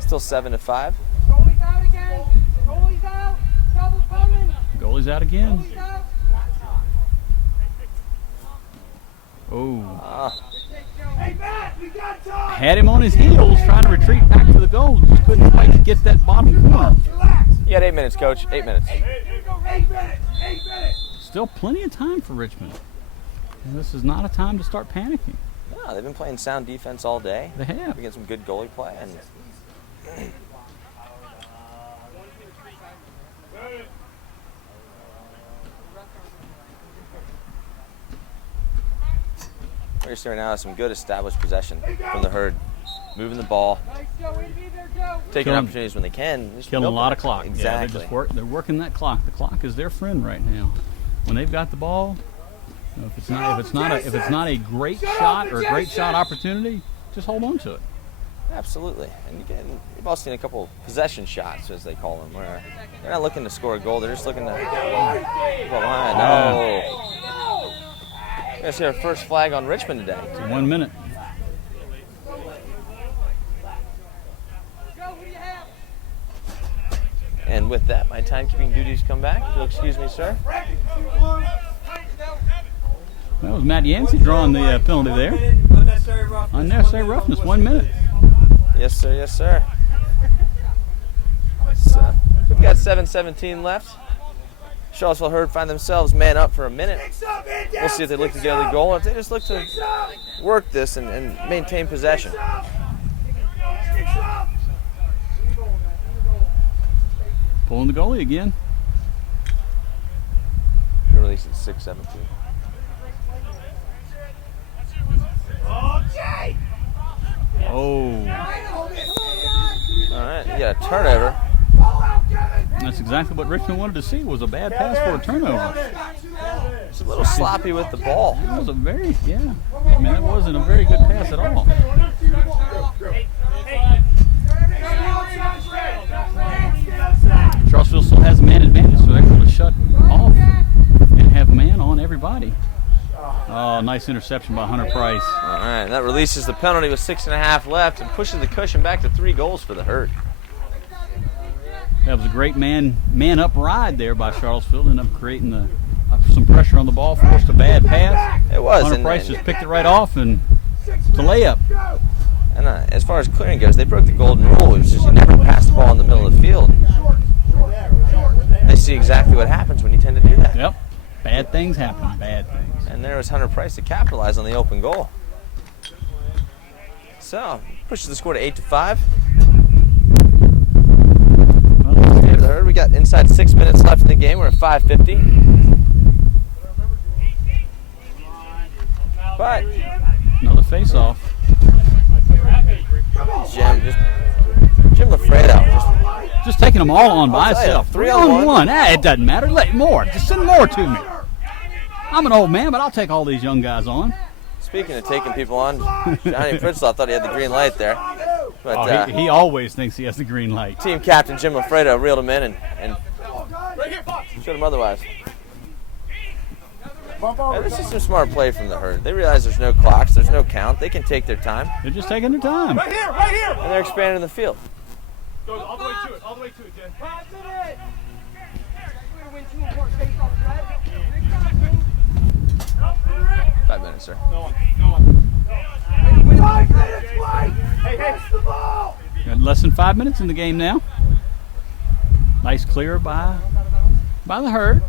Still 7-5. Goalie's out again. Goalie's out. Double coming. Goalie's out again. Goalie's out. Oh. Hey, Matt, had him on his heels trying to retreat back to the goal. Just couldn't quite get that bottom corner. You got 8 minutes, Coach. 8 minutes. 8 minutes. Still plenty of time for Richmond. And this is not a time to start panicking. No, they've been playing sound defense all day. They have. We get some good goalie play. And we're staring now at some good established possession from the Herd. Moving the ball, taking opportunities when they can. Just Killing a lot of clock. Exactly. Yeah, they're working that clock. The clock is their friend right now. When they've got the ball, you know, if it's not a great shot or a great shot opportunity, just hold on to it. Absolutely. And you've all seen a couple possession shots, as they call them, where they're not looking to score a goal. They're just looking to go behind. No. We're going to see our first flag on Richmond today. It's 1 minute. And with that, my timekeeping duties come back. If you'll excuse me, sir. That was Matt Yancey drawing the penalty there. Unnecessary roughness, 1 minute. Yes, sir. Yes, sir. So, we've got 7:17 left. Charlottesville Herd find themselves man up for a minute. We'll see if they look to get the goal or if they just look to work this and maintain possession. Pulling the goalie again. The release at 6:17. Oh. All right, you got a turnover. That's exactly what Richmond wanted to see, was a bad pass for a turnover. It's a little sloppy with the ball. That was a very, I mean, that wasn't a very good pass at all. Charlottesville still has a man advantage, so they're able to shut off and have man on everybody. Oh, nice interception by Hunter Price. All right, that releases the penalty with 6.5 left and pushes the cushion back to 3 goals for the Herd. That was a great man up ride there by Charlottesville, ended up creating some pressure on the ball, forced a bad pass. It was. Hunter Price just picked it right off and it's a layup. And as far as clearing goes, they broke the golden rule. It was just you never pass the ball in the middle of the field. They see exactly what happens when you tend to do that. Yep. Bad things happen. Bad things. And there was Hunter Price to capitalize on the open goal. So, pushes the score to 8-5. The Herd, we got inside 6 minutes left in the game. We're at 5:50. But another face-off. Jim Lafredo just taking them all on by itself. 3-on-1. It doesn't matter. Let more. Just send more to me. I'm an old man, but I'll take all these young guys on. Speaking of taking people on, Johnny Pritzel thought he had the green light there. But he always thinks he has the green light. Team captain Jim Lafredo reeled him in and showed him otherwise. And this is some smart play from the Herd. They realize there's no clocks, there's no count. They can take their time. They're just taking their time. Right here. And they're expanding the field. Goes all the way to it, Jen. Pass it. We're going to win 2 important face-offs, right? 5 minutes, sir. No one. 5 minutes, White! Hey, pass the ball! Got less than 5 minutes in the game now. Nice clear by the Herd.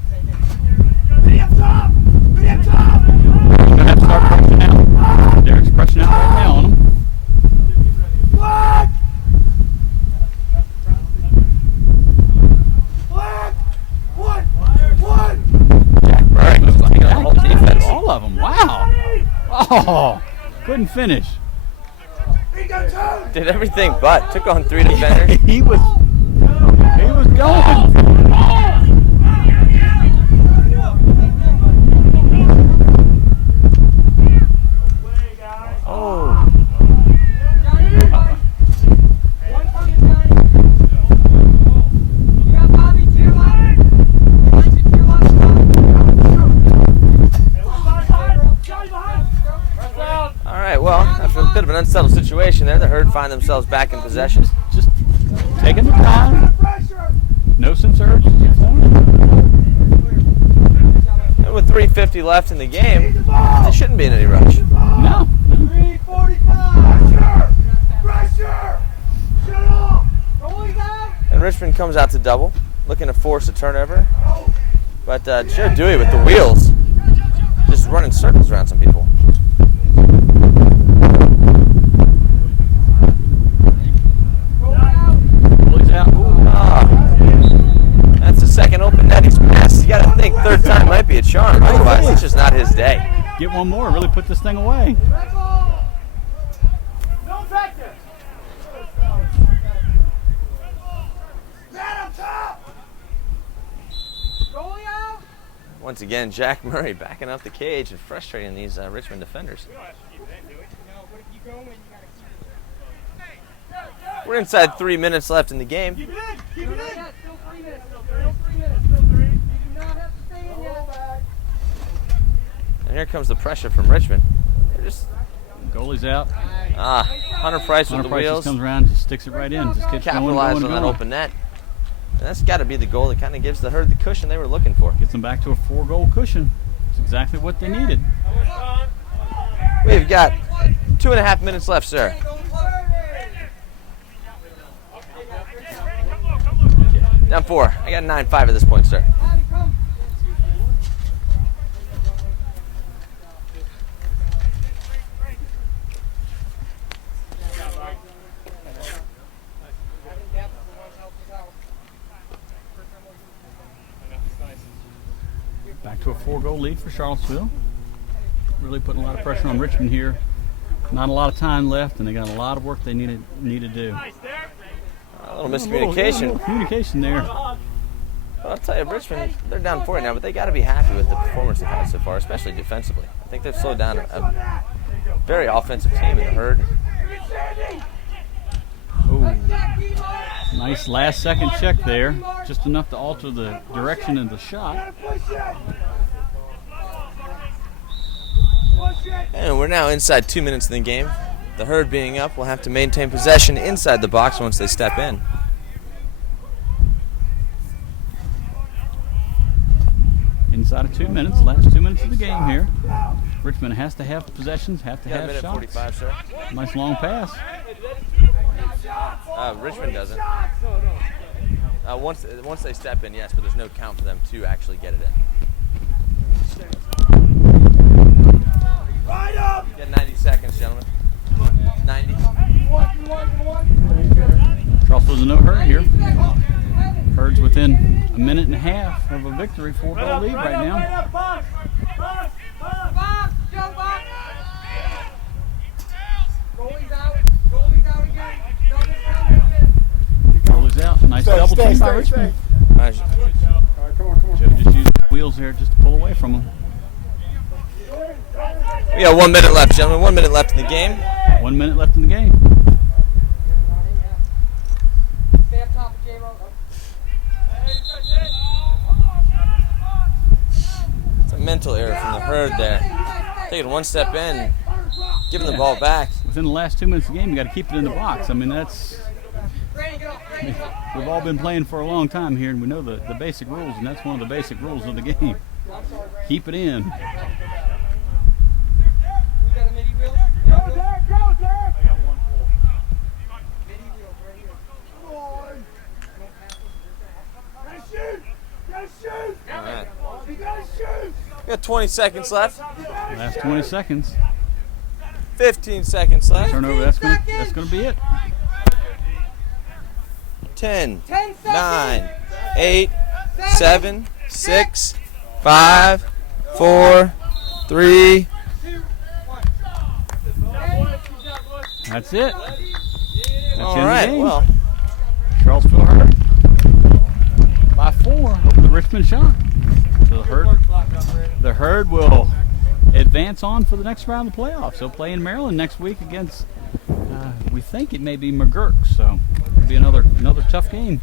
Be up top! They're going to have to start crushing out. Derek's crushing out right now on them. Flag! One! Jack Burke was playing on the whole defense. All of them. Wow. Oh, couldn't finish. Did everything but. Took on 3 defenders. he was going. Oh. All right, well, after a bit of an unsettled situation there, the Herd find themselves back in possession. Just taking the time. No sense of urgency. And with 3:50 left in the game, there shouldn't be in any rush. No. 3:45! Richmond comes out to double, looking to force a turnover. But Joe Dewey with the wheels, just running circles around some people. Looks out. That's the second open net he's passed. You got to think third time might be a charm. Otherwise, it's just not his day. Get one more, really put this thing away. No practice. Man up top. Goalie out. Once again, Jack Murray backing up the cage and frustrating these Richmond defenders. We're inside 3 minutes left in the game. Keep it in. Keep it in. Still 3 minutes. Still 3 minutes. Still 3. You do not have to stay in yet. And here comes the pressure from Richmond. They're just Goalie's out. Hunter Price with Hunter the Price just wheels. comes around, just sticks it right in. Just gets Capitalize going, on that going. open net. And that's got to be the goal that kind of gives the Herd the cushion they were looking for. Gets them back to a 4-goal cushion. It's exactly what they needed. We've got 2.5 minutes left, sir. Down 4. I got 9-5 at this point, sir. Back to a 4-goal lead for Charlottesville. Really putting a lot of pressure on Richmond here. Not a lot of time left, and they got a lot of work they need to do. A little miscommunication. A little communication there. Well, I'll tell you, Richmond, they're down 4 now, but they got to be happy with the performance they've had so far, especially defensively. I think they've slowed down a very offensive team in the Herd. Ooh. Nice last-second check there. Just enough to alter the direction of the shot. And we're now inside 2 minutes in the game. The Herd being up will have to maintain possession inside the box once they step in. Inside of 2 minutes, last 2 minutes of the game here. Richmond has to have possessions, have to Yeah, have minute shots. 45, sir. Nice long pass. Richmond doesn't. Once they step in, yes, but there's no count for them to actually get it in. Right up. You got 90 seconds, gentlemen. 90. Charlottesville's in no hurry here. Herd's within a minute and a half of a victory, 4-goal lead right now. Box. Box. Box. Box. Joe, box. Goalie's out. Goalie's out again. Goalie's out. Nice double team by Richmond. All right. Joe just used the wheels there just to pull away from him. We got 1 minute left, gentlemen. 1 minute left in the game. 1 minute left in the game. Stay up top of J-Mo. It's a mental error from the Herd there. Taking one step in, giving the ball back. Within the last 2 minutes of the game, you got to keep it in the box. I mean, that's. We've all been playing for a long time here, and we know the basic rules, and that's one of the basic rules of the game. Keep it in. We got a midi wheel. Go, Derek. Go, Derek. Midi wheel right here. Come on. Gotta shoot. Gotta shoot. All right. You gotta shoot. We got 20 seconds left. Last 20 seconds. 15 seconds left. Turnover. That's gonna be it. 10, 10 seconds. 9, 8, 7, 6, 5, 4, 3. That's it. That's All the end right. of the game. Well, Charlottesville Herd by 4 over the Richmond Shock. So the Herd will advance on for the next round of the playoffs. They'll play in Maryland next week against, we think it may be McGurk. So it'll be another tough game.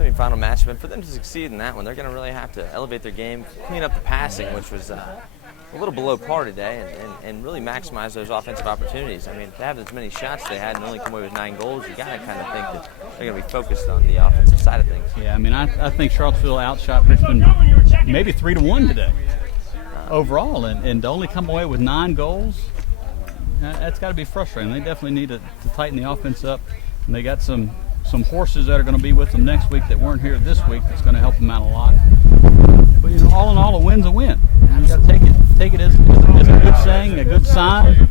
semi-final matchup, and for them to succeed in that one, they're going to really have to elevate their game, clean up the passing, which was a little below par today, and really maximize those offensive opportunities. I mean, to have as many shots they had and only come away with 9 goals, you got to kind of think that they're going to be focused on the offensive side of things. Yeah, I mean, I think Charlottesville outshot Richmond maybe 3-1 today overall, and to only come away with 9 goals, that's got to be frustrating. They definitely need to tighten the offense up, and they got some some horses that are going to be with them next week that weren't here this week. That's going to help them out a lot. But all in all, a win's a win. You got to take it as a good saying, a good sign.